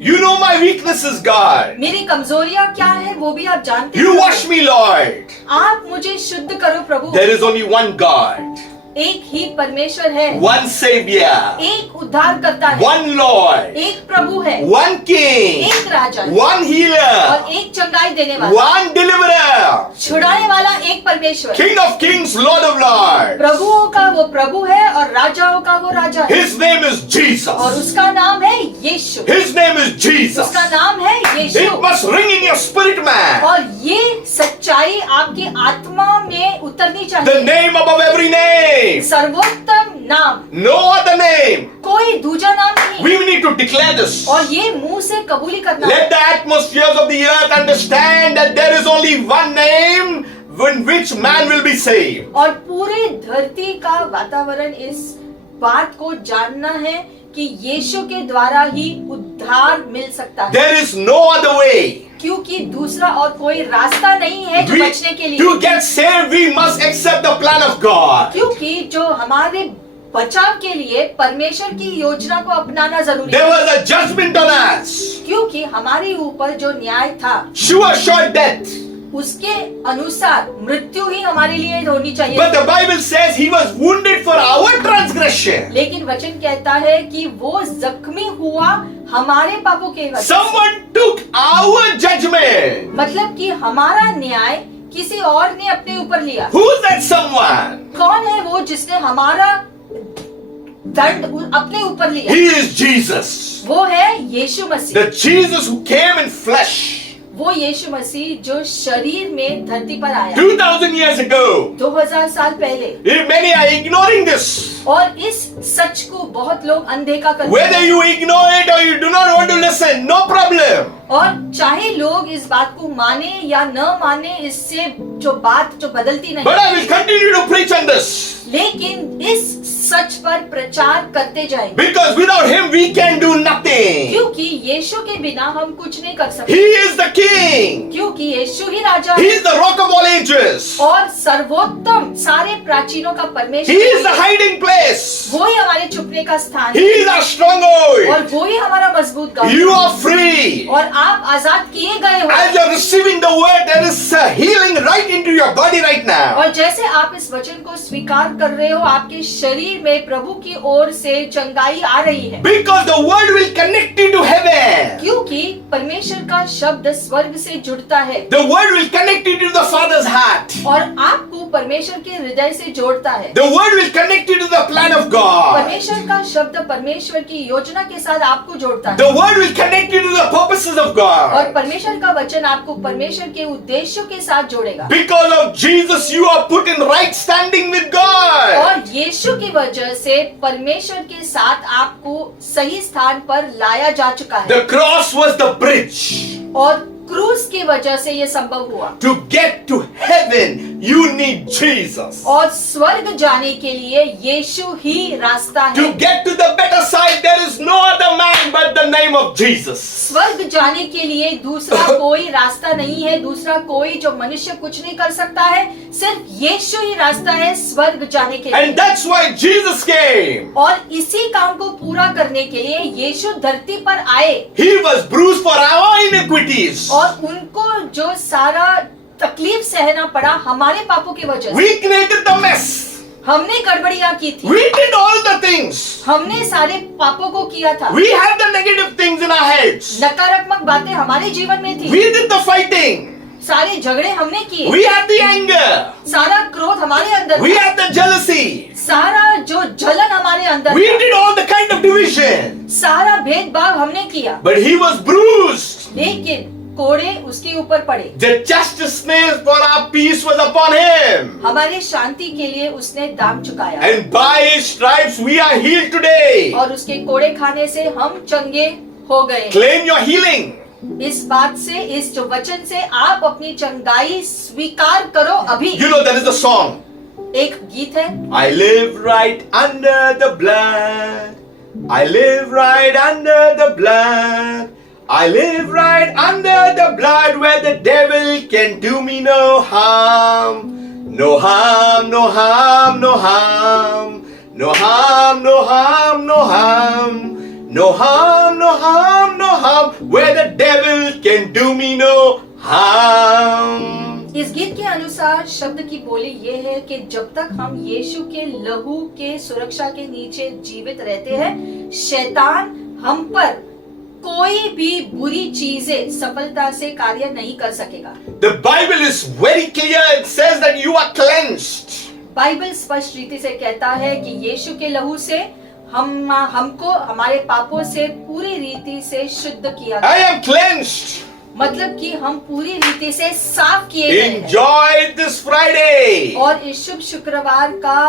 You know my weaknesses, God. मेरी कमजोरियां क्या है वो भी आप जानते You हैं। wash me, Lord. आप मुझे शुद्ध करो प्रभु। There is only one God, एक ही परमेश्वर है, one Savior, एक उद्धार करता है, one Lord, एक प्रभु है, one King, एक राजा है, one healer, और एक चंगाई देने वाला, one deliverer, छुड़ाने वाला एक परमेश्वर। King of Kings, Lord of Lords. प्रभुओं का वो प्रभु है और राजाओं का वो राजा है, His name is और Jesus. उसका नाम है यीशु। His name is Jesus. उसका नाम है यीशु। It must ring in your spirit, man. और ये सच्चाई आपकी आत्मा में उतरनी The चाहिए। name above every name. सर्वोत्तम नाम, No other name. कोई दूजा नाम नहीं। We need to declare this. और ये मुंह से कबूली करना है। Let the atmospheres of the earth understand that there is only one name in which man will be saved. और पूरे धरती का वातावरण इस बात को जानना है कि यीशु के द्वारा ही उद्धार मिल सकता है, There is no other way. क्योंकि दूसरा और कोई रास्ता नहीं है जो बचने के लिए। To get saved, we must accept the plan of God. क्योंकि जो हमारे बचाव के लिए परमेश्वर की योजना को अपनाना जरूरी There है, was a judgment on us. क्योंकि हमारे ऊपर जो न्याय था Sure death. उसके अनुसार मृत्यु ही हमारे लिए होनी चाहिए। But the Bible says he was wounded for our transgression. लेकिन वचन कहता है कि वो जख्मी हुआ हमारे पापों के वजह से। Someone took our judgment. मतलब कि हमारा न्याय किसी और ने अपने ऊपर लिया। Who's that someone? कौन है वो जिसने हमारा दंड अपने ऊपर लिया? He is Jesus. वो है यीशु मसीह। The Jesus who came in flesh वो यीशु मसीह जो शरीर में धरती पर आया 2000 years ago. 2000 साल पहले। Many are ignoring this. और इस सच को बहुत लोग अनदेखा करते Whether हैं। you ignore it or you do not want to listen, no problem. और चाहे लोग इस बात को माने या न माने, इससे जो बात जो बदलती But I नहीं, will continue to preach on this. लेकिन इस सच पर प्रचार करते जाएंगे, Because without him we can do nothing. क्योंकि यीशु के बिना हम कुछ नहीं कर सकते, He is the king. क्योंकि यीशु ही राजा He है is the rock of all ages. और सर्वोत्तम सारे प्राचीनों का He परमेश्वर is the है। hiding place. वो ही हमारे छुपने का स्थान He है is our stronghold. और वो ही हमारा मजबूत गाँव You है। are free. और आप आजाद किए गए हो। As you're receiving the word, there is a healing right into your body right now. और जैसे आप इस वचन को स्वीकार कर रहे हो, आपके शरीर में प्रभु की ओर से चंगाई आ रही है, Because the word will connect you to heaven. क्योंकि परमेश्वर का शब्द स्वर्ग से जुड़ता है The word will connect you to the Father's heart. और आपको परमेश्वर के हृदय से जोड़ता है। The word will connect you to the plan of God. परमेश्वर का शब्द परमेश्वर की योजना के साथ आपको जोड़ता है The word will connect you to the purposes of और God. परमेश्वर का वचन आपको परमेश्वर के उद्देश्यों के साथ जोड़ेगा। Because of Jesus, you are put in right standing with God. और यीशु की वजह से परमेश्वर के साथ आपको सही स्थान पर लाया जा चुका है The cross was the bridge. और क्रूस की वजह से ये संभव हुआ। To get to heaven, you need Jesus. और स्वर्ग जाने के लिए यीशु ही रास्ता है। To get to the better side, there is no other man but the name of Jesus. स्वर्ग जाने के लिए दूसरा कोई रास्ता नहीं है, दूसरा कोई जो मनुष्य कुछ नहीं कर सकता है, सिर्फ यीशु ही रास्ता है स्वर्ग जाने के लिए। And that's why Jesus came. और इसी काम को पूरा करने के लिए यीशु धरती पर आए He was bruised for our iniquities. और उनको जो सारा तकलीफ सहना पड़ा हमारे पापों की वजह से। We created the mess. हमने गड़बड़ियां की थी, We did all the things. हमने सारे पापों को किया था, We had the negative things in our heads. नकारात्मक बातें हमारे जीवन में थी, We did the fighting. सारे झगड़े हमने किए, We had the anger. सारा क्रोध हमारे अंदर We था, had the jealousy. सारा जो जलन हमारे अंदर We था, did all the kind of division. सारा भेदभाव हमने किया, But he was bruised. लेकिन कोड़े उसके ऊपर पड़े। The chastisement for our peace was upon him. हमारे शांति के लिए उसने दाम चुकाया And by his stripes we are healed today. और उसके कोड़े खाने से हम चंगे हो गए। Claim your healing. इस बात से, इस जो वचन से आप अपनी चंगाई स्वीकार करो अभी। You know there is a song. एक गीत है, I live right under the blood. I live right under the blood. I live right under the blood where the devil can do me no harm. No harm, no harm, no harm. No harm, no harm, no harm. No harm, no harm, no harm. Where the devil can do me no harm. इस गीत के अनुसार शब्द की बोली ये है कि जब तक हम यीशु के लहू के सुरक्षा के नीचे जीवित रहते हैं, शैतान हम पर कोई भी बुरी चीजें सफलता से कार्य नहीं कर सकेगा। The Bible is very clear. It says that you are cleansed. Bible स्पष्ट रीति से कहता है कि यीशु के लहू से हमको हमारे पापों से पूरी रीति से शुद्ध किया I गया। am cleansed. मतलब कि हम पूरी रीति से साफ किए गए हैं। Enjoy this Friday. और इस शुभ शुक्रवार का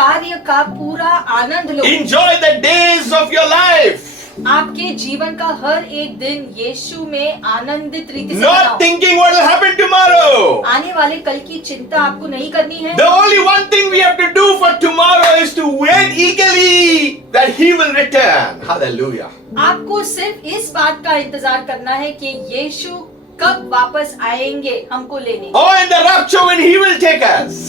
कार्य का पूरा आनंद लो। Enjoy the days of your life. आपके जीवन का हर एक दिन यीशु में आनंदित रीति से Not मनाओ। thinking what will happen tomorrow. आने वाले कल की चिंता आपको नहीं करनी है। The only one thing we have to do for tomorrow is to wait eagerly that he will return. Hallelujah. आपको सिर्फ इस बात का इंतजार करना है कि यीशु कब वापस आएंगे हमको लेने। Or in the rapture when he will take us.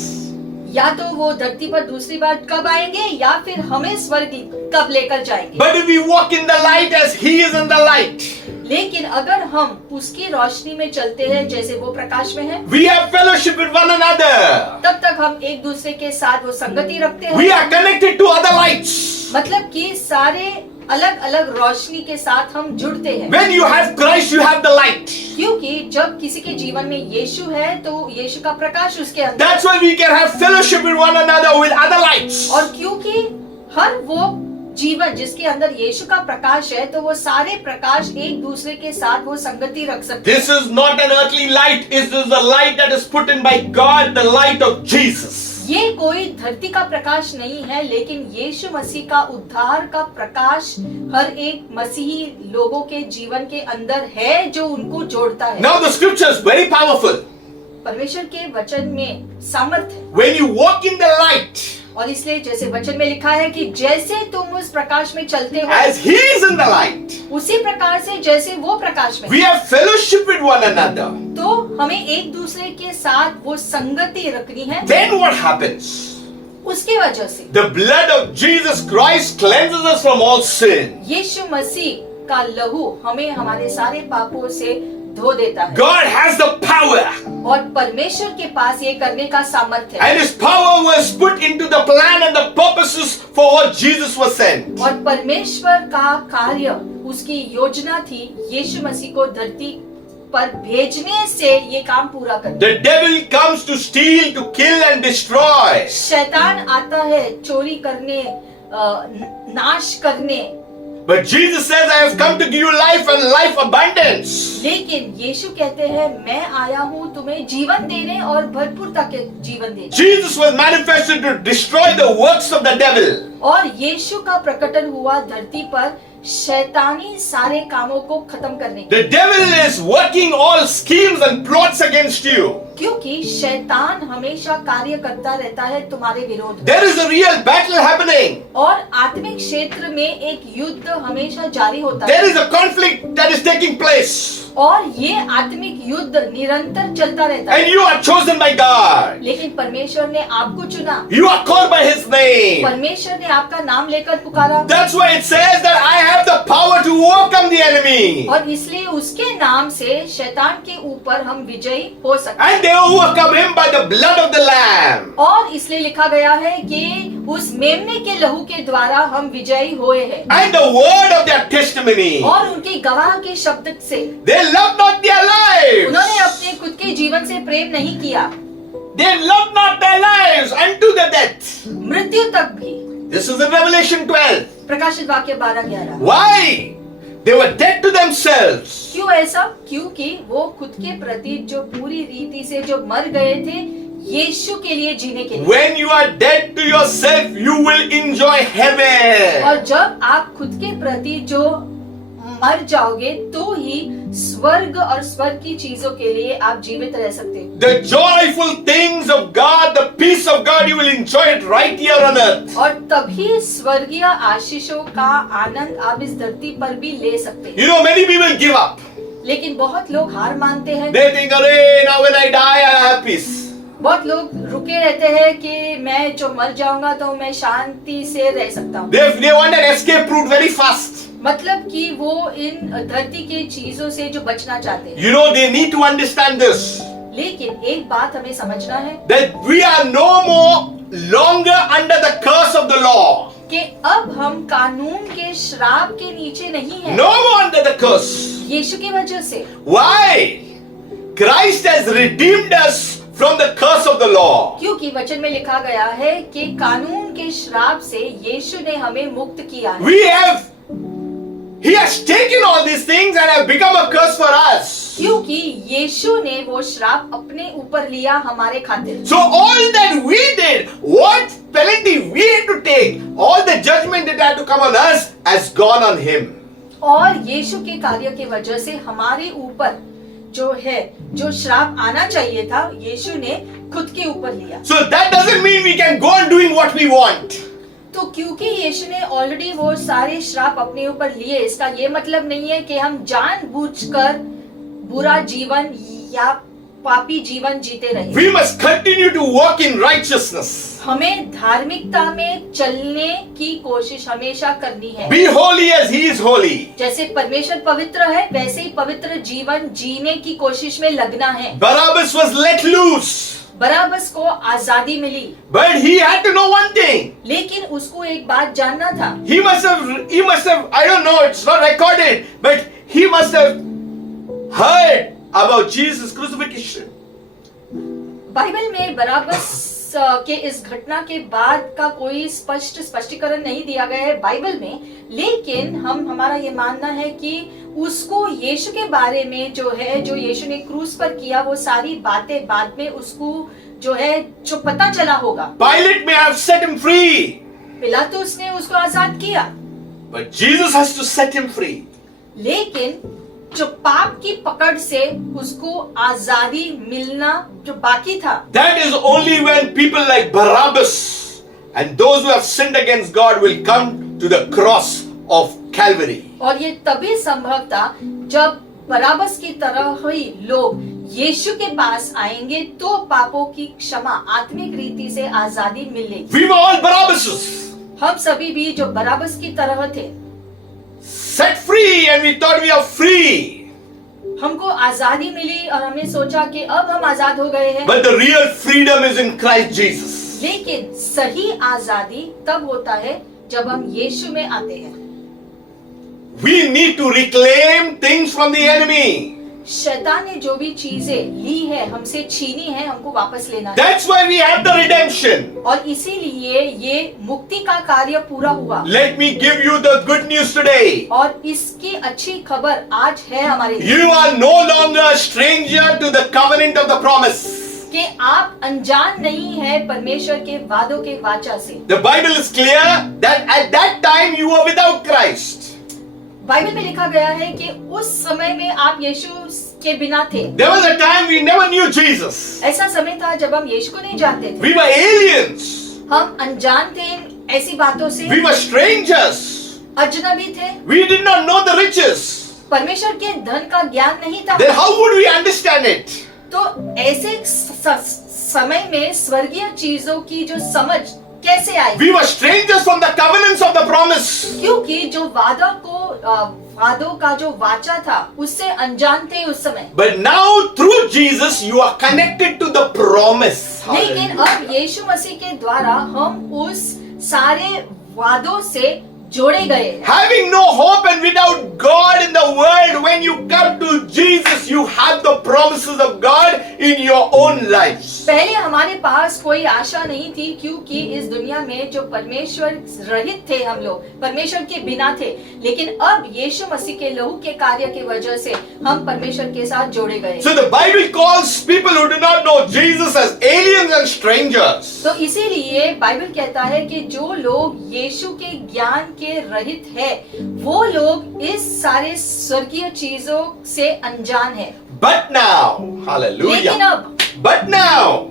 या तो वो धरती पर दूसरी बार कब आएंगे या फिर हमें स्वर्ग कब लेकर जाएंगे। But if we walk in the light as he is in the light, लेकिन अगर हम उसकी रोशनी में चलते हैं जैसे वो प्रकाश में है, we have fellowship with one another. तब तक हम एक दूसरे के साथ वो संगति रखते We हैं। are connected to other lights. मतलब कि सारे अलग अलग रोशनी के साथ हम जुड़ते हैं। When you have Christ, you have the light. क्योंकि जब किसी के जीवन में यीशु है तो यीशु का प्रकाश उसके अंदर। That's why we can have fellowship with one another with other lights. और क्योंकि हर वो जीवन जिसके अंदर यीशु का प्रकाश है तो वो सारे प्रकाश एक दूसरे के साथ वो संगति रख सकते हैं। This is not an earthly light. It is the light that is put in by God, the light of Jesus. ये कोई धरती का प्रकाश नहीं है, लेकिन यीशु मसीह का उद्धार का प्रकाश हर एक मसीही लोगों के जीवन के अंदर है जो उनको जोड़ता है। Now the scripture is very powerful. परमेश्वर के वचन में सामर्थ्य है। When you walk in the light, और इसलिए जैसे वचन में लिखा है कि जैसे तुम उस प्रकाश में चलते हो, as he is in the light, उसी प्रकार से जैसे वो प्रकाश में, we have fellowship with one another. तो हमें एक दूसरे के साथ वो संगति रखनी है। Then what happens? उसकी वजह से The blood of Jesus Christ cleanses us from all sin. यीशु मसीह का लहू हमें हमारे सारे पापों से धो देता है, God has the power, और परमेश्वर के पास ये करने का सामर्थ्य है। and his power was put into the plan and the purposes for what Jesus was sent. और परमेश्वर का कार्य, उसकी योजना थी यीशु मसीह को धरती पर भेजने से ये काम पूरा करना। The devil comes to steal, to kill and destroy. शैतान आता है चोरी करने, नाश करने, But Jesus says, I have come to give you life and life abundance. लेकिन यीशु कहते हैं मैं आया हूँ तुम्हें जीवन देने और भरपूरता के जीवन देने। Jesus was manifested to destroy the works of the devil. और यीशु का प्रकटन हुआ धरती पर शैतानी सारे कामों को खत्म करने के, The devil is working all schemes and plots against you. क्योंकि शैतान हमेशा कार्य करता रहता है तुम्हारे विरोध में। There is a real battle happening. और आत्मिक क्षेत्र में एक युद्ध हमेशा जारी होता There है, is a conflict that is taking place. और ये आत्मिक युद्ध निरंतर चलता रहता And है। you are chosen by God. लेकिन परमेश्वर ने आपको चुना, You are called by his name. परमेश्वर ने आपका नाम लेकर पुकारा, That's why it says that I have the power to overcome the enemy. और इसलिए उसके नाम से शैतान के ऊपर हम विजयी हो सकते हैं। And they overcome him by the blood of the Lamb. और इसलिए लिखा गया है कि उस मेमने के लहू के द्वारा हम विजयी हुए हैं, And the word of their testimony. और उनकी गवाह के शब्द से They love not their lives. उन्होंने अपने खुद के जीवन से प्रेम नहीं किया, They love not their lives unto the death. मृत्यु तक भी। This is in Revelation 12. प्रकाशित वाक्य 12:11। Why? They were dead to themselves. क्यों ऐसा? क्योंकि वो खुद के प्रति जो पूरी रीति से जो मर गए थे यीशु के लिए जीने के लिए। When you are dead to yourself, you will enjoy heaven. और जब आप खुद के प्रति जो मर जाओगे तो ही स्वर्ग और स्वर्ग की चीजों के लिए आप जीवित रह सकते हो। The joyful things of God, the peace of God, you will enjoy it right here on earth. और तभी स्वर्गीय आशीषों का आनंद आप इस धरती पर भी ले सकते हैं। You know, many people give up. लेकिन बहुत लोग हार मानते हैं, They think, "Arey, now when I die, I have peace." बहुत लोग रुके रहते हैं कि मैं जो मर जाऊंगा तो मैं शांति से रह सकता हूँ। They want an escape route very fast. मतलब कि वो इन धरती के चीजों से जो बचना चाहते हैं। You know, they need to understand this. लेकिन एक बात हमें समझना है That we are no more longer under the curse of the law. कि अब हम कानून के श्राप के नीचे नहीं हैं, No more under the curse. यीशु की वजह से। Why? Christ has redeemed us from the curse of the law. क्योंकि वचन में लिखा गया है कि कानून के श्राप से यीशु ने हमें मुक्त किया है। He has taken all these things and have become a curse for us. क्योंकि यीशु ने वो श्राप अपने ऊपर लिया हमारे खातिर। So all that we did, what penalty we had to take, all the judgment that had to come on us has gone on him. और यीशु के कार्य की वजह से हमारे ऊपर जो है, जो श्राप आना चाहिए था, यीशु ने खुद के ऊपर लिया। So that doesn't mean we can go on doing what we want. तो क्योंकि यीशु ने ऑलरेडी वो सारे श्राप अपने ऊपर लिए, इसका ये मतलब नहीं है कि हम जानबूझकर बुरा जीवन या पापी जीवन जीते रहे। We must continue to walk in righteousness. हमें धार्मिकता में चलने की कोशिश हमेशा करनी है। Be holy as he is holy. जैसे परमेश्वर पवित्र है, वैसे ही पवित्र जीवन जीने की कोशिश में लगना है। Barabbas was let loose. बराबस को आजादी मिली, But he had to know one thing. लेकिन उसको एक बात जानना था। He must have, I don't know, it's not recorded, but he must have heard about Jesus' crucifixion. Bible में बराबस के इस घटना के बाद का कोई स्पष्टीकरण नहीं दिया गया है बाइबल में, लेकिन हमारा ये मानना है कि उसको यीशु के बारे में जो है, जो यीशु ने क्रूस पर किया, वो सारी बातें बाद में उसको जो है जो पता चला होगा। Pilate may have set him free, पिलातुस ने उसको आजाद किया, but Jesus has to set him free. लेकिन जो पाप की पकड़ से उसको आजादी मिलना जो बाकी था, That is only when people like Barabbas And those who have sinned against God will come to the cross of Calvary. और ये तभी संभव था जब बराबस की तरह ही लोग यीशु के पास आएंगे तो पापों की क्षमा आत्मिक रीति से आजादी मिलेगी। We were all Barabbases, हम सभी भी जो बराबस की तरह थे, set free, and we thought we are free. हमको आजादी मिली और हमने सोचा कि अब हम आजाद हो गए हैं। But the real freedom is in Christ Jesus. लेकिन सही आजादी तब होता है जब हम यीशु में आते हैं। We need to reclaim things from the enemy. शैतान ने जो भी चीजें ली है हमसे छीनी है, हमको वापस लेना है। That's why we have the redemption. और इसीलिए ये मुक्ति का कार्य पूरा हुआ। Let me give you the good news today. और इसकी अच्छी खबर आज है हमारे लिए You are no longer a stranger to the covenant of the promise. कि आप अनजान नहीं है परमेश्वर के वादों के वाचा से। The Bible is clear that at that time you were without Christ. Bible में लिखा गया है कि उस समय में आप यीशु के बिना थे। There was a time we never knew Jesus. ऐसा समय था जब हम यीशु को नहीं जानते थे। We were aliens. हम अनजान थे ऐसी बातों से। We were strangers. अजनबी थे। We did not know the riches. परमेश्वर के धन का ज्ञान नहीं था। Then how would we understand it? तो ऐसे समय में स्वर्गीय चीजों की जो समझ कैसे आई? We were strangers from the covenants of the promise. क्योंकि जो वादों का जो वाचा था उससे अनजान थे उस समय। But now through Jesus you are connected to the promise. लेकिन अब यीशु मसीह के द्वारा हम उस सारे वादों से जोड़े गए। Having no hope and without God in the world, when you come to Jesus, you have the promises of God in your own lives. पहले हमारे पास कोई आशा नहीं थी क्योंकि इस दुनिया में जो परमेश्वर रहित थे, हम लोग परमेश्वर के बिना थे। लेकिन अब यीशु मसीह के लहू के कार्य की वजह से हम परमेश्वर के साथ जोड़े गए। So the Bible calls people who do not know Jesus as aliens and strangers. तो इसीलिए बाइबल कहता है कि जो लोग यीशु के ज्ञान के रहित है वो लोग इस सारे स्वर्गीय चीजों से अनजान है। But now, लेकिन hallelujah. अब But now,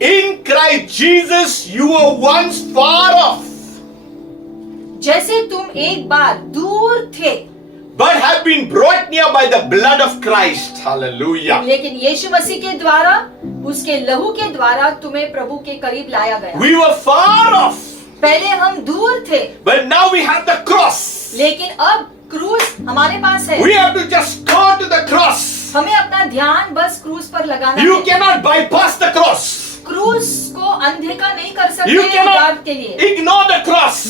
in in Christ Jesus, you were once far off, जैसे तुम एक बार दूर थे but have been brought near by the blood of Christ. Hallelujah. लेकिन यीशु मसीह के द्वारा उसके लहू के द्वारा तुम्हें प्रभु के करीब लाया गया। We were far off, पहले हम दूर थे but now we have the cross. लेकिन अब क्रूस हमारे पास है। We have to just go to the cross. हमें अपना ध्यान बस क्रूस पर लगाना You है। cannot bypass the cross. क्रूस को अनदेखा नहीं कर सकते You उद्धार के लिए। cannot ignore the cross.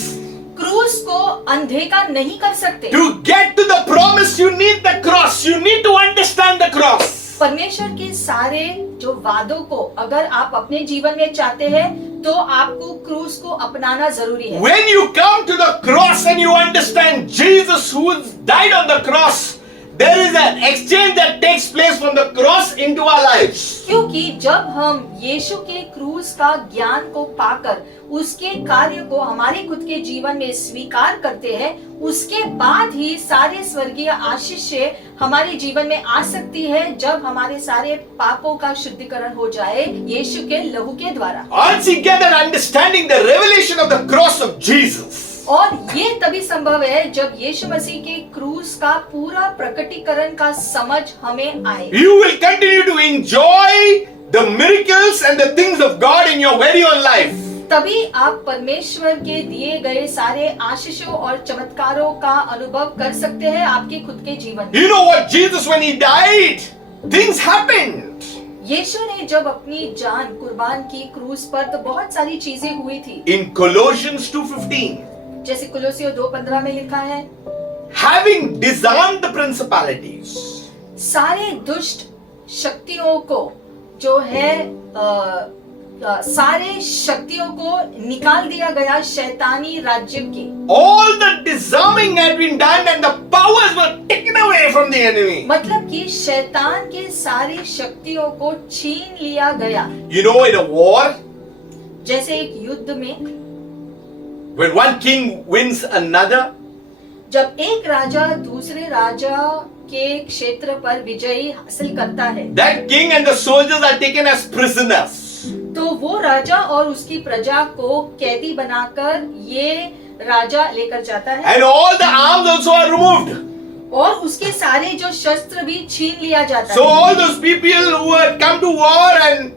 क्रूस को अनदेखा नहीं कर सकते। To get to the promise, you need the cross. You need to understand the cross. परमेश्वर के सारे जो वादों को अगर आप अपने जीवन में चाहते हैं तो आपको क्रूस को अपनाना जरूरी है। When you come to the cross and you understand Jesus who died on the cross, there is an exchange that takes place from the cross into our lives. क्योंकि जब हम यीशु के क्रूस का ज्ञान को पाकर उसके कार्य को हमारे खुद के जीवन में स्वीकार करते हैं, उसके बाद ही सारे स्वर्गीय आशीष हमारे जीवन में आ सकती है जब हमारे सारे पापों का शुद्धिकरण हो जाए यीशु के लहू के द्वारा। Once you get an understanding, the revelation of the cross of Jesus, और ये तभी संभव है जब यीशु मसीह के क्रूस का पूरा प्रकटीकरण का समझ हमें आए। you will continue to enjoy the miracles and the things of God in your very own life. तभी आप परमेश्वर के दिए गए सारे आशीषों और चमत्कारों का अनुभव कर सकते हैं आपके खुद के जीवन में। You know what, Jesus, when he died, things happened. यीशु ने जब अपनी जान कुर्बान की क्रूस पर तो बहुत सारी चीजें हुई थी। In Colossians 2:15, जैसे कुलोसियों 2:15 में लिखा है, having disarmed the principalities, सारे दुष्ट शक्तियों को जो है सारे शक्तियों को निकाल दिया गया शैतानी राज्य की। all the disarming had been done and the powers were taken away from the enemy. मतलब कि शैतान के सारी शक्तियों को छीन लिया गया। You know, in a war, जैसे एक युद्ध में when one king wins another, जब एक राजा दूसरे राजा के क्षेत्र पर विजयी हासिल करता है that king and the soldiers are taken as prisoners. तो वो राजा और उसकी प्रजा को कैदी बनाकर ये राजा लेकर जाता है And all the arms also are removed. और उसके सारे जो शस्त्र भी छीन लिया जाता So है। all those people who had come to war and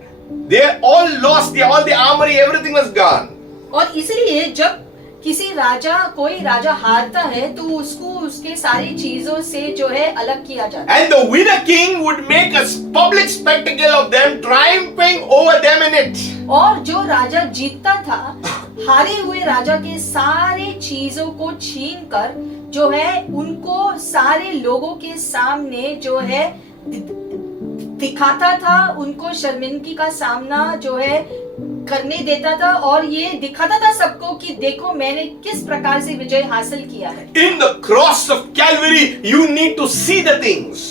they all lost all the armory, everything was gone. और इसलिए जब कोई राजा हारता है तो उसको उसके सारी चीजों से जो है अलग किया जाता है। And the winner king would make a public spectacle of them, triumphing over them in it. और जो राजा जीतता था हारे हुए राजा के सारे चीजों को छीन कर जो है उनको सारे लोगों के सामने जो है दिखाता था, उनको शर्मिंदगी का सामना जो है करने देता था और ये दिखाता था सबको कि देखो मैंने किस प्रकार से विजय हासिल किया है। In the cross of Calvary, you need to see the things.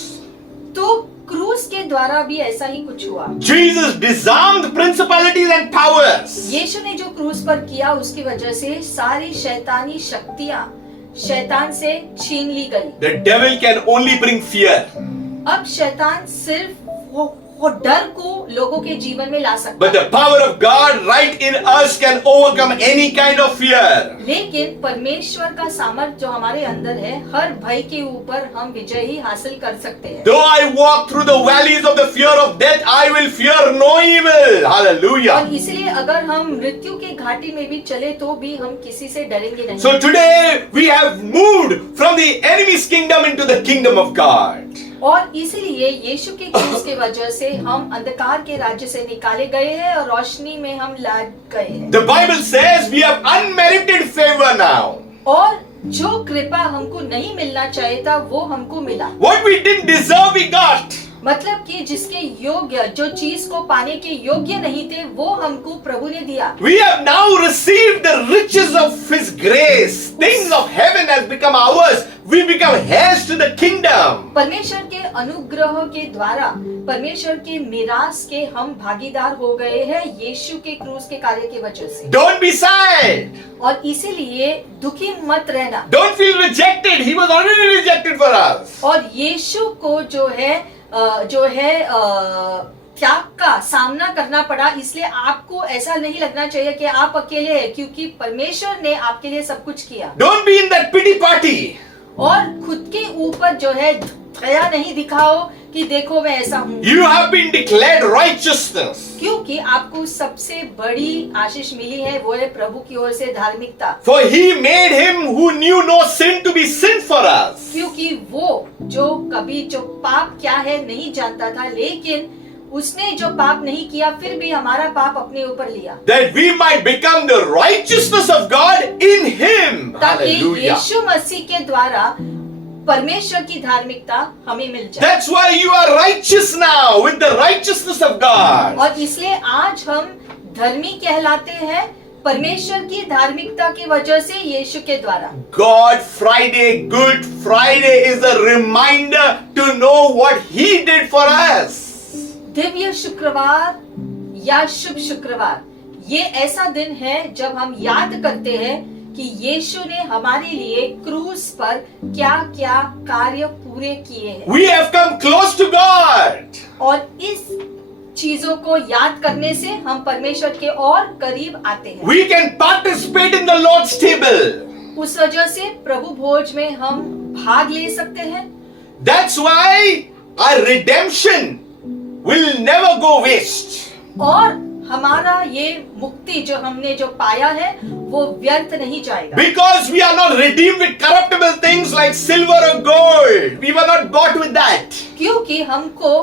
तो क्रूस के द्वारा भी ऐसा ही कुछ हुआ। Jesus disarmed principalities and powers. यीशु ने जो क्रूस पर किया उसकी वजह से सारी शैतानी शक्तियां शैतान से छीन ली गई। The devil can only bring fear. अब शैतान सिर्फ वो डर को लोगों के जीवन में ला सकता But the power of God right in us can overcome any kind of fear. लेकिन परमेश्वर का सामर्थ जो हमारे अंदर है हर भय के ऊपर हम विजय ही हासिल कर सकते हैं। Though I walk through the valleys of the fear of death, I will fear no evil. Hallelujah. और इसलिए अगर हम मृत्यु के घाटी में भी चले तो भी हम किसी से डरेंगे नहीं। So today we have moved from the enemy's kingdom into the kingdom of God. और इसीलिए यीशु के क्रूस के वजह से हम अंधकार के राज्य से निकाले गए हैं और रोशनी में हम ला गए हैं। The Bible says we have unmerited favor now. और जो कृपा हमको नहीं मिलना चाहिए था वो हमको मिला। What we didn't deserve, we got. मतलब कि जिसके योग्य जो चीज को पाने के योग्य नहीं थे वो हमको प्रभु ने दिया। We have now received the riches of His grace. Things of heaven has become ours. We become heirs to the kingdom. परमेश्वर के अनुग्रह के द्वारा परमेश्वर के मिरास के हम भागीदार हो गए हैं यीशु के क्रूस के कार्य की वजह से। Don't be sad. और इसीलिए दुखी मत रहना। Don't feel rejected. He was already rejected for us. और यीशु को जो है त्याग का सामना करना पड़ा, इसलिए आपको ऐसा नहीं लगना चाहिए कि आप अकेले हैं क्योंकि परमेश्वर ने आपके लिए सब कुछ किया। Don't be in that pity party. और खुद के ऊपर जो है दया नहीं दिखाओ कि देखो मैं ऐसा हूँ। You have been declared righteousness. क्योंकि आपको सबसे बड़ी आशीष मिली है वो है प्रभु की ओर से धार्मिकता। For He made Him who knew no sin to be sin for us. क्योंकि वो जो कभी जो पाप क्या है नहीं जानता था लेकिन उसने जो पाप नहीं किया फिर भी हमारा पाप अपने ऊपर लिया That we might become the righteousness of God in Him. ताकि Hallelujah. यीशु मसीह के द्वारा परमेश्वर की धार्मिकता हमें मिल जाए। That's why you are righteous now with the righteousness of God. और इसलिए आज हम धर्मी कहलाते हैं परमेश्वर की धार्मिकता की वजह से यीशु के द्वारा। God Friday, Good Friday is a reminder to know what He did for us. Divya शुक्रवार या शुभ शुक्रवार ये ऐसा दिन है जब हम याद करते हैं कि यीशु ने हमारे लिए क्रूस पर क्या क्या कार्य पूरे किए हैं। We have come close to God. और इस चीजों को याद करने से हम परमेश्वर के और करीब आते हैं। We can participate in the Lord's table. उस वजह से प्रभु भोज में हम भाग ले सकते हैं। That's why our redemption will never go waste. और हमारा ये मुक्ति जो हमने जो पाया है वो व्यर्थ नहीं जाएगा। Because we are not redeemed with corruptible things like silver or gold. We were not bought with that. क्योंकि हमको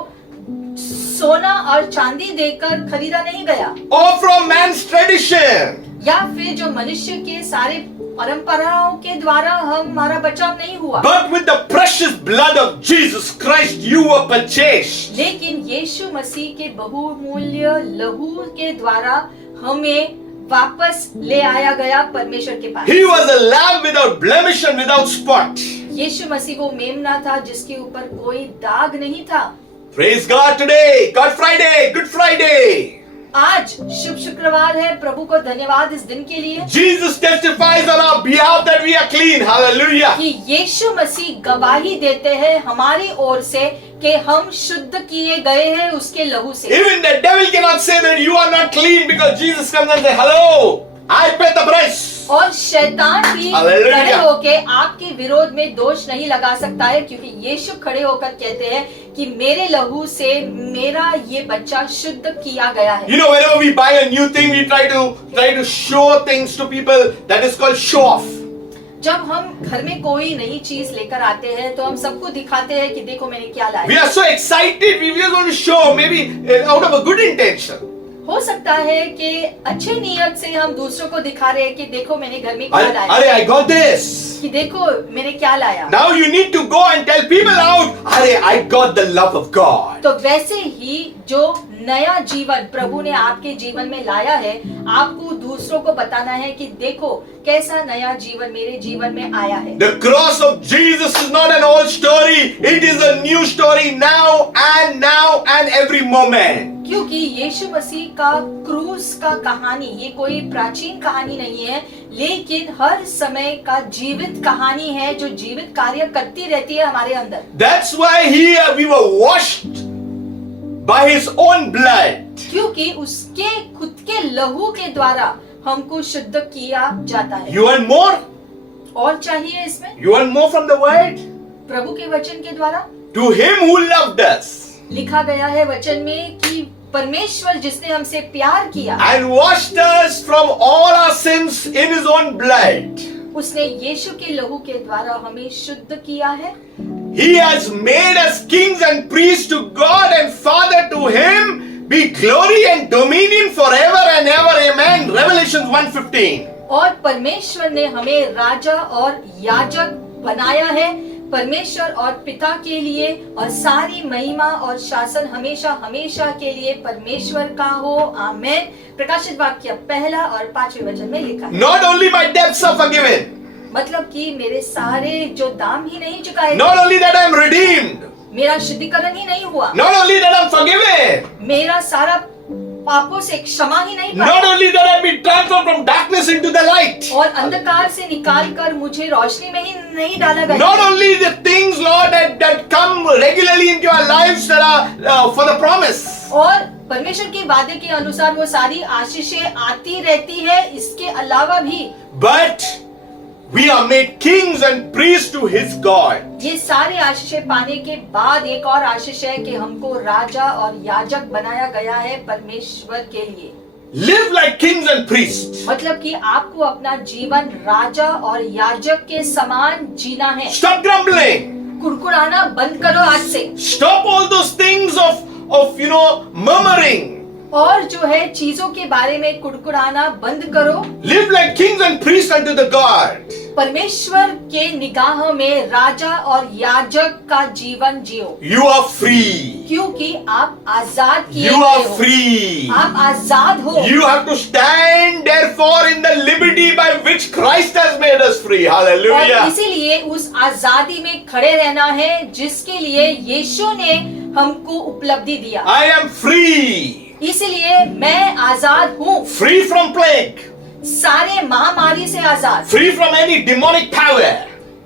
सोना और चांदी देकर खरीदा नहीं गया Or from man's tradition. या फिर जो मनुष्य के सारे परंपराओं के द्वारा हमारा बचाव नहीं हुआ But with the precious blood of Jesus Christ you were purchased. लेकिन यीशु मसीह के बहुमूल्य लहू के द्वारा हमें वापस ले आया गया परमेश्वर के पास। He was a lamb without blemish and without spot. यीशु मसीह वो मेमना था जिसके ऊपर कोई दाग नहीं था। Praise God today. God Friday, Good Friday. आज शुभ शुक्रवार है, प्रभु को धन्यवाद इस दिन के लिए। Jesus testifies on our behalf that we are clean. Hallelujah. कि यीशु मसीह गवाही देते हैं हमारी ओर से कि हम शुद्ध किए गए हैं उसके लहू से। Even the devil cannot say that you are not clean because Jesus comes and says, hello, I paid the price. और शैतान भी Hallelujah. खड़े होके आपके विरोध में दोष नहीं लगा सकता है, क्योंकि यीशु खड़े होकर कहते हैं कि मेरे लहू से मेरा ये बच्चा शुद्ध किया गया है। You know, whenever we buy a new thing, we try to show things to people. That is called show off. जब हम घर में कोई नई चीज लेकर आते हैं तो हम सबको दिखाते हैं कि देखो मैंने क्या We लाया। are so excited. We just want to show, maybe out of a good intention. हो सकता है कि अच्छे नियत से हम दूसरों को दिखा रहे हैं कि देखो मैंने घर में क्या लाया, Arey, I got this. कि देखो मैंने क्या लाया। Now you need to go and tell people out, Arey, I got the love of God. तो वैसे ही जो नया जीवन प्रभु ने आपके जीवन में लाया है, आपको दूसरों को बताना है कि देखो कैसा नया जीवन मेरे जीवन में आया है। The cross of Jesus is not an old story. It is a new story now and every moment. क्योंकि यीशु मसीह का क्रूस का कहानी ये कोई प्राचीन कहानी नहीं है, लेकिन हर समय का जीवित कहानी है जो जीवित कार्य करती रहती है हमारे अंदर। That's why we were washed by His own blood. क्योंकि उसके खुद के लहू के द्वारा हमको शुद्ध किया जाता है। You want more? और चाहिए इसमें You want more from the Word? प्रभु के वचन के द्वारा To Him who loved us लिखा गया है वचन में कि परमेश्वर जिसने हमसे प्यार किया and washed us from all our sins in His own blood. उसने यीशु के लहू के द्वारा हमें शुद्ध किया है। He has made us kings and priests to God and Father. To Him be glory and dominion forever and ever. Amen. Revelation 1:15. और परमेश्वर ने हमें राजा और याजक बनाया है परमेश्वर और पिता के लिए, और सारी महिमा और शासन हमेशा हमेशा के लिए परमेश्वर का हो। आमेन। प्रकाशित वाक्य 1 और 5 वचन में लिखा है। Not only my debts are forgiven. मतलब कि मेरे सारे जो दाम ही नहीं चुकाए, Not only that I am redeemed. मेरा शुद्धिकरण ही नहीं हुआ, Not only that I am forgiven. मेरा सारा पापों से क्षमा ही नहीं Not पाया, only that I have been transformed from darkness into the light. और अंधकार से निकाल कर मुझे रोशनी में ही नहीं डाला गया। Not only the things, Lord, that come regularly into our lives that are for the promise. और परमेश्वर के वादे के अनुसार वो सारी आशीषें आती रहती है, इसके अलावा भी But we are made kings and priests to His God. ये सारे आशीषें पाने के बाद एक और आशीष है कि हमको राजा और याजक बनाया गया है परमेश्वर के लिए। Live like kings and priests. मतलब कि आपको अपना जीवन राजा और याजक के समान जीना है। Stop grumbling. कुड़कुड़ाना बंद करो आज से, Stop all those things of murmuring. और जो है चीजों के बारे में कुड़कुड़ाना बंद करो। Live like kings and priests unto the God. परमेश्वर के निगाहों में राजा और याजक का जीवन जियो, You are free. क्योंकि आप आजाद किए You गए are हो। free. आप आजाद हो। You have to stand therefore in the liberty by which Christ has made us free. और Hallelujah. इसीलिए उस आजादी में खड़े रहना है जिसके लिए यीशु ने हमको उपलब्धि दिया। I am free. इसलिए मैं आजाद हूँ, Free from plague. सारे महामारी से आजाद, Free from any demonic power.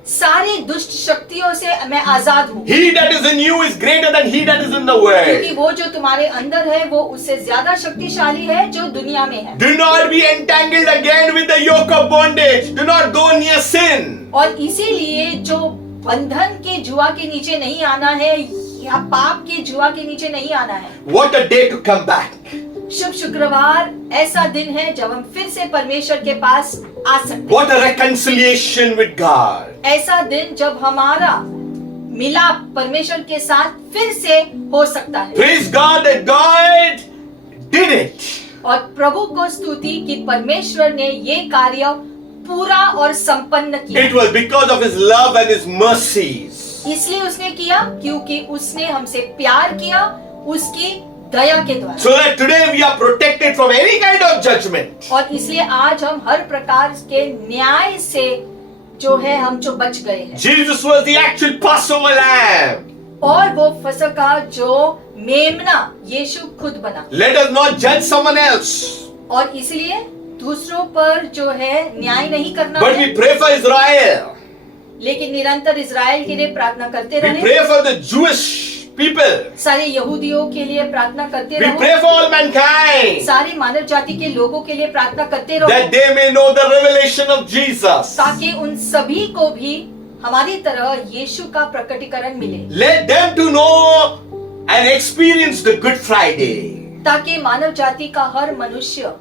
सारी दुष्ट शक्तियों से मैं आजाद हूँ। He that is in you is greater than he that is in the क्योंकि world. वो जो तुम्हारे अंदर है वो उससे ज्यादा शक्तिशाली है जो दुनिया में है। Do not be entangled again with the yoke of bondage. Do not go near sin. और इसीलिए जो बंधन के जुआ के नीचे नहीं आना है या पाप के जुआ के नीचे नहीं आना है। What a day to come back. शुभ शुक्रवार ऐसा दिन है जब हम फिर से परमेश्वर के पास आ सकते हैं। What a reconciliation with God. ऐसा दिन जब हमारा मिलाप परमेश्वर के साथ फिर से हो सकता है। Praise God that God did it. और प्रभु को स्तुति कि परमेश्वर ने ये कार्य पूरा और संपन्न किया। It was because of His love and His mercies. इसलिए उसने किया क्योंकि उसने हमसे प्यार किया उसकी दया के द्वारा। So that today we are protected from any kind of judgment. और इसलिए आज हम हर प्रकार के न्याय से जो है हम जो बच गए हैं। Jesus was the actual Passover lamb. और वो फसह का जो मेमना यीशु खुद बना। Let us not judge someone else. और इसलिए दूसरों पर जो है न्याय नहीं करना but है, we pray for Israel. लेकिन निरंतर इजराइल के लिए प्रार्थना करते We रहे। pray for the Jewish people. सारे यहूदियों के लिए प्रार्थना करते We रहो। pray for all mankind, सारे मानव जाति के लोगों के लिए प्रार्थना करते रहो, that they may know the revelation of Jesus. ताकि उन सभी को भी हमारी तरह यीशु का प्रकटीकरण मिले, Let them to know and experience the Good Friday. ताकि मानव जाति का हर मनुष्य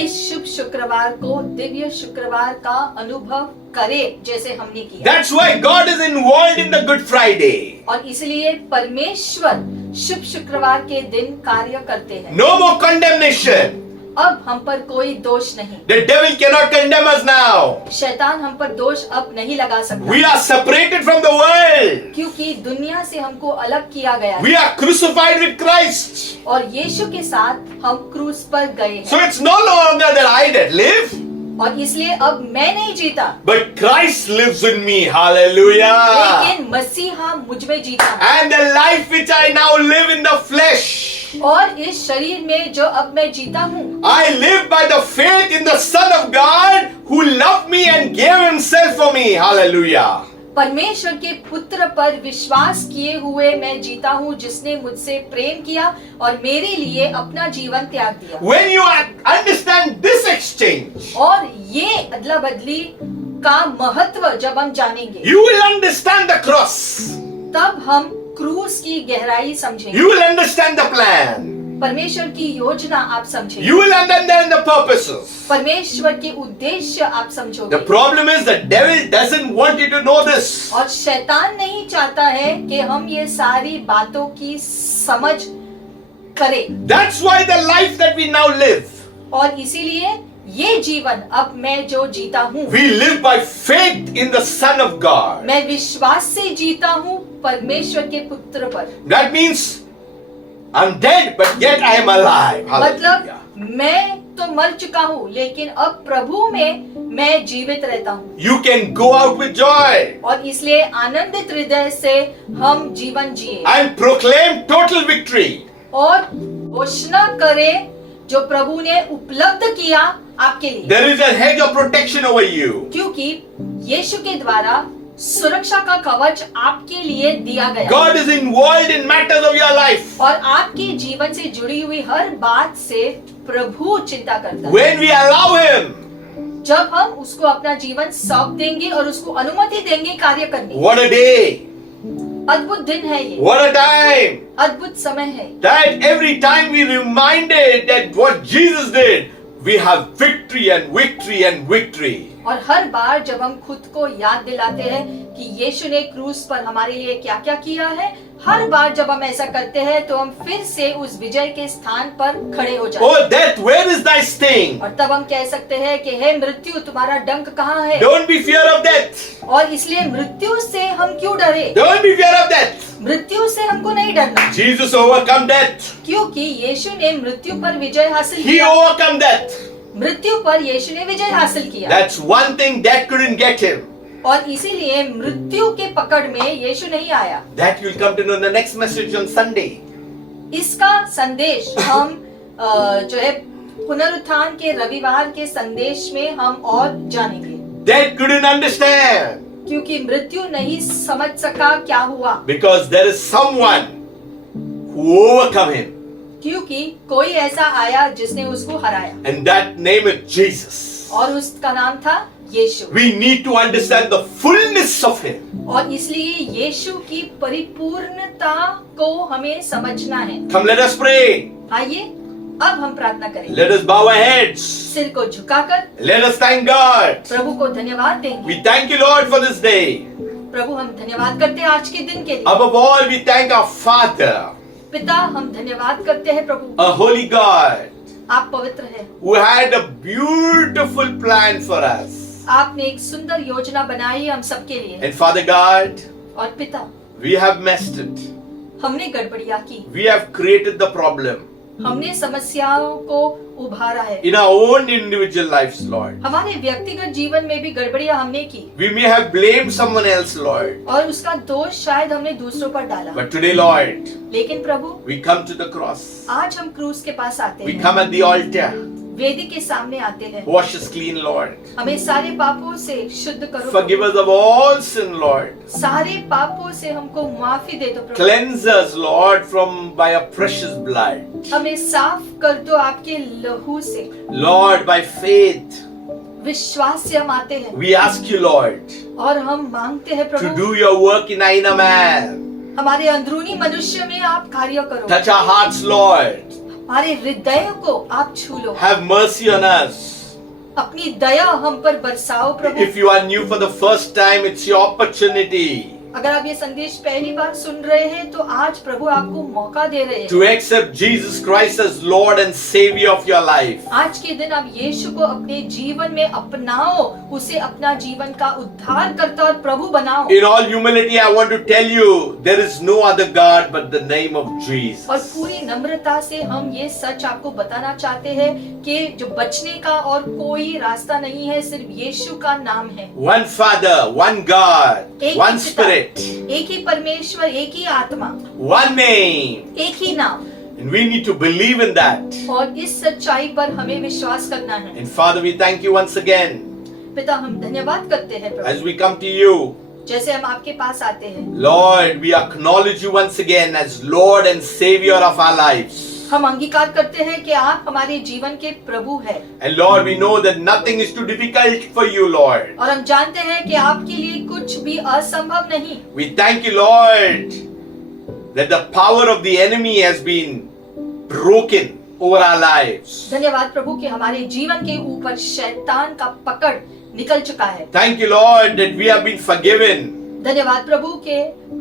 इस शुभ शुक्रवार को दिव्य शुक्रवार का अनुभव करे जैसे हमने किया। That's why God is involved in the Good Friday. और इसलिए परमेश्वर शुभ शुक्रवार के दिन कार्य करते हैं। No more condemnation. अब हम पर कोई दोष नहीं, The devil cannot condemn us now. शैतान हम पर दोष अब नहीं लगा सकता, We are separated from the world. क्योंकि दुनिया से हमको अलग किया गया है We are crucified with Christ. और यीशु के साथ हम क्रूस पर गए So हैं। it's no longer that I that live, और इसलिए अब मैं नहीं जीता, but Christ lives in me. Hallelujah. लेकिन मसीहा मुझ में जीता है। And the life which I now live in the flesh, और इस शरीर में जो अब मैं जीता हूँ, I live by the faith in the Son of God who loved me and gave himself for me. Hallelujah. परमेश्वर के पुत्र पर विश्वास किए हुए मैं जीता हूँ, जिसने मुझसे प्रेम किया और मेरे लिए अपना जीवन त्याग दिया। When you understand this exchange, और ये अदला बदली का महत्व जब हम जानेंगे, you will understand the cross. तब हम क्रूस की गहराई समझेंगे, You will understand the plan. परमेश्वर की योजना आप समझेंगे, You will understand the purposes. परमेश्वर के उद्देश्य आप The समझोगे। problem is the devil doesn't want you to know this. और शैतान नहीं चाहता है कि हम ये सारी बातों की समझ करें, That's why the life that we now live, और इसीलिए ये जीवन अब मैं जो जीता हूँ, we live by faith in the Son of God. मैं विश्वास से जीता हूँ परमेश्वर के पुत्र पर। That means I'm dead, but yet I am alive. मतलब Hallelujah. मैं तो मर चुका हूँ, लेकिन अब प्रभु में मैं जीवित रहता हूँ, You can go out with joy और इसलिए आनंदित हृदय से हम जीवन जिए and proclaim total victory. और घोषणा करें जो प्रभु ने उपलब्ध किया आपके लिए, There is a hedge of protection over you. क्योंकि यीशु के द्वारा सुरक्षा का कवच आपके लिए दिया गया। God is involved in matters of your life. और आपके जीवन से जुड़ी हुई हर बात से प्रभु चिंता करता है। When we allow Him, जब हम उसको अपना जीवन सौंप देंगे और उसको अनुमति देंगे कार्य करने, what a day, अद्भुत दिन है ये, what a time. अद्भुत समय है, That every time we reminded that what Jesus did, we have victory and victory and victory. और हर बार जब हम खुद को याद दिलाते हैं कि यीशु ने क्रूस पर हमारे लिए क्या क्या किया है, हर बार जब हम ऐसा करते हैं तो हम फिर से उस विजय के स्थान पर खड़े हो जाते हैं। Oh death, where is thy sting? और तब हम कह सकते हैं कि हे मृत्यु, तुम्हारा डंक कहाँ है? Don't be fear of death. और इसलिए मृत्यु से हम क्यों डरे? Don't be fear of death. मृत्यु से हमको नहीं डरना, Jesus overcome death. क्योंकि यीशु ने मृत्यु पर विजय हासिल He किया। overcome death. मृत्यु पर यीशु ने विजय हासिल किया, That's one thing that couldn't get him. और इसीलिए मृत्यु के पकड़ में यीशु नहीं आया। That you'll come to know in the next message on Sunday. इसका संदेश हम जो है पुनरुत्थान के रविवार के संदेश में हम और जानेंगे, Death couldn't understand क्योंकि मृत्यु नहीं समझ सका क्या हुआ, because there is someone who overcome him, क्योंकि कोई ऐसा आया जिसने उसको हराया, and that name is Jesus. और उसका नाम था यीशु। We need to understand the fullness of him. और इसलिए यीशु की परिपूर्णता को हमें समझना है। Come, let us pray. आइए अब हम प्रार्थना करें, Let us bow our heads. सिर को झुकाकर Let us thank God. प्रभु को धन्यवाद देंगे। We thank you, Lord, for this day. प्रभु हम धन्यवाद करते हैं आज के दिन के लिए। Above all, we thank our Father, पिता हम धन्यवाद करते हैं प्रभु, a holy God, आप पवित्र हैं, who had a beautiful plan for us. आपने एक सुंदर योजना बनाई है हम सबके लिए। And Father God, और पिता we have messed it. हमने गड़बड़ियां की, We have created the problem हमने समस्याओं को उभारा है, in our own individual lives, Lord. हमारे व्यक्तिगत जीवन में भी गड़बड़ियां हमने की, We may have blamed someone else, Lord. और उसका दोष शायद हमने दूसरों पर डाला। But today, Lord, लेकिन प्रभु we come to the cross. आज हम क्रूस के पास आते We हैं, come at the altar. वेदी के सामने आते हैं। Wash us clean, Lord. हमें सारे पापों से शुद्ध करो Forgive Prabhu. us of all sin, Lord. सारे पापों से हमको माफी दे दो प्रभु। Cleanse us, Lord, by your precious blood. हमें साफ कर दो आपके लहू से। Lord, by faith, विश्वास से हम आते हैं we ask you, Lord, और हम मांगते हैं to Prabhu, do your work in our inner man. हमारे अंदरूनी मनुष्य में आप कार्य करो। Touch our hearts, Lord. हमारे हृदय को आप छू लो। Have mercy on us. अपनी दया हम पर बरसाओ प्रभु। If you are new for the first time, it's your opportunity अगर आप ये संदेश पहली बार सुन रहे हैं तो आज प्रभु आपको मौका दे रहे हैं। to accept Jesus Christ as Lord and Savior of your life. आज के दिन आप यीशु को अपने जीवन में अपनाओ, उसे अपना जीवन का उद्धार करता और प्रभु बनाओ। In all humility, I want to tell you, there is no other God but the name of Jesus. और पूरी नम्रता से हम ये सच आपको बताना चाहते हैं कि जो बचने का और कोई रास्ता नहीं है, सिर्फ यीशु का नाम है। One Father, one God, एक one ही पिता, Spirit, एक ही परमेश्वर, एक ही आत्मा, one name. एक ही नाम। And we need to believe in that. और इस सच्चाई पर हमें विश्वास करना है। And Father, we thank you once again पिता, हम धन्यवाद करते हैं प्रभु, as we come to you. जैसे हम आपके पास आते हैं। Lord, we acknowledge you once again as Lord and Savior of our lives. हम अंगीकार करते हैं कि आप हमारे जीवन के प्रभु हैं। And Lord, we know that nothing is too difficult for you, Lord. और हम जानते हैं कि आपके लिए कुछ भी असंभव नहीं। We thank you, Lord, that the power of the enemy has been broken over our lives. धन्यवाद प्रभु कि हमारे जीवन के ऊपर शैतान का पकड़ निकल चुका है। Thank you, Lord, that we have been forgiven. धन्यवाद प्रभु के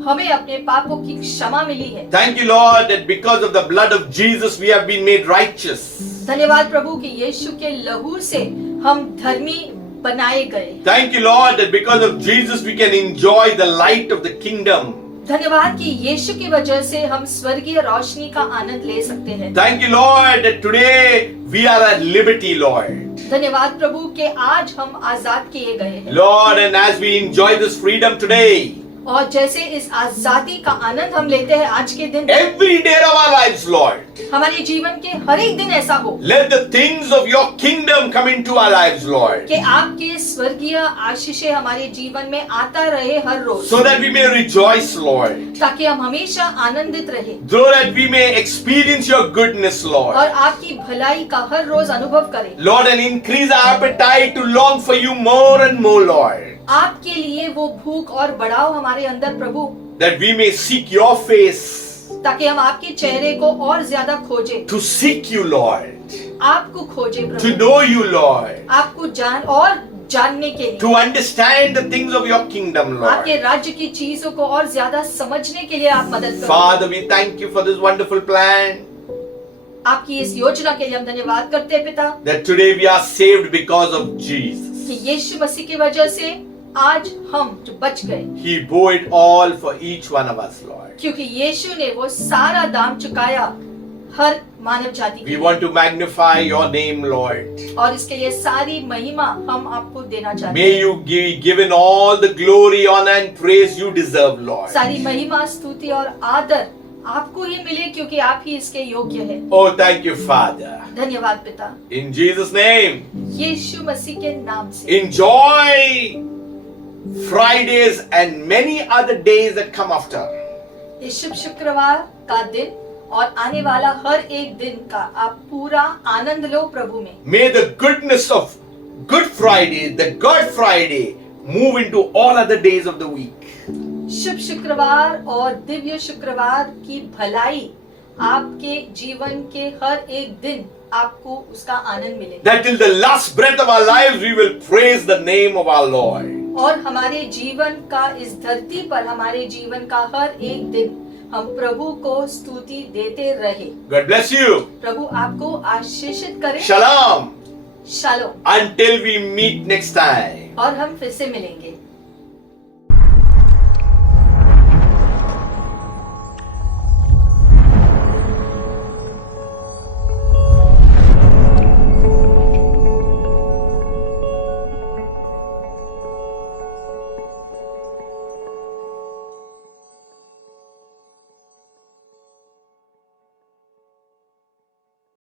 हमें अपने पापों की क्षमा मिली है। Thank you, Lord, that because of the blood of Jesus we have been made righteous. धन्यवाद प्रभु कि यीशु के लहू से हम धर्मी बनाए गए। Thank you, Lord, that because of Jesus we can enjoy the light of the kingdom. धन्यवाद कि यीशु की वजह से हम स्वर्गीय रोशनी का आनंद ले सकते हैं। Thank you, Lord, that today we are at liberty, Lord. धन्यवाद प्रभु कि आज हम आजाद किए गए हैं। Lord, and as we enjoy this freedom today, और जैसे इस आजादी का आनंद हम लेते हैं आज के दिन, every day of our lives, Lord, हमारे जीवन के हर एक दिन ऐसा हो let the things of your kingdom come into our lives, Lord, कि आपके स्वर्गीय आशीषें हमारे जीवन में आता रहे हर रोज, so that we may rejoice, Lord, ताकि हम हमेशा आनंदित रहे so that we may experience your goodness, और Lord. आपकी भलाई का हर रोज अनुभव करें। Lord, and increase our appetite to long for you more and more, Lord, आपके लिए वो भूख और बढ़ाओ हमारे अंदर प्रभु, that we may seek your face, ताकि हम आपके चेहरे को और ज्यादा खोजें, to seek you, Lord, आपको खोजें to Prabhu, know you, Lord, आपको जानने के लिए, to understand the things of your kingdom, आपके Lord. राज्य की चीजों को और ज्यादा समझने के लिए आप मदद करो। Father, we thank you for this wonderful plan, आपकी इस योजना के लिए हम धन्यवाद करते हैं पिता, that today we are saved because of Jesus. कि यीशु मसीह की वजह से आज हम जो बच गए, He bore it all for each one of us, Lord. क्योंकि यीशु ने वो सारा दाम चुकाया हर मानव जाति We के want to magnify your name, Lord. लिए, और इसके लिए सारी महिमा हम आपको देना चाहते May हैं। you be given all the glory, honor and praise you deserve, Lord. सारी महिमा, स्तुति और आदर आपको ही मिले, क्योंकि आप ही इसके योग्य हैं। Oh, thank you, Father. धन्यवाद पिता, In Jesus' name, यीशु मसीह के नाम से। enjoy Fridays and many other days that come after. इस शुभ शुक्रवार का दिन और आने वाला हर एक दिन का आप पूरा आनंद लो प्रभु में। May the goodness of Good Friday, the God Friday, move into all other days of the week. शुभ शुक्रवार और दिव्य शुक्रवार की भलाई आपके जीवन के हर एक दिन आपको उसका आनंद मिले, That till the last breath of our lives we will praise the name of our Lord. और हमारे जीवन का इस धरती पर हमारे जीवन का हर एक दिन हम प्रभु को स्तुति देते रहे। God bless you. प्रभु आपको आशीषित करे। Shalom. Shalom. Until we meet next time. और हम फिर से मिलेंगे।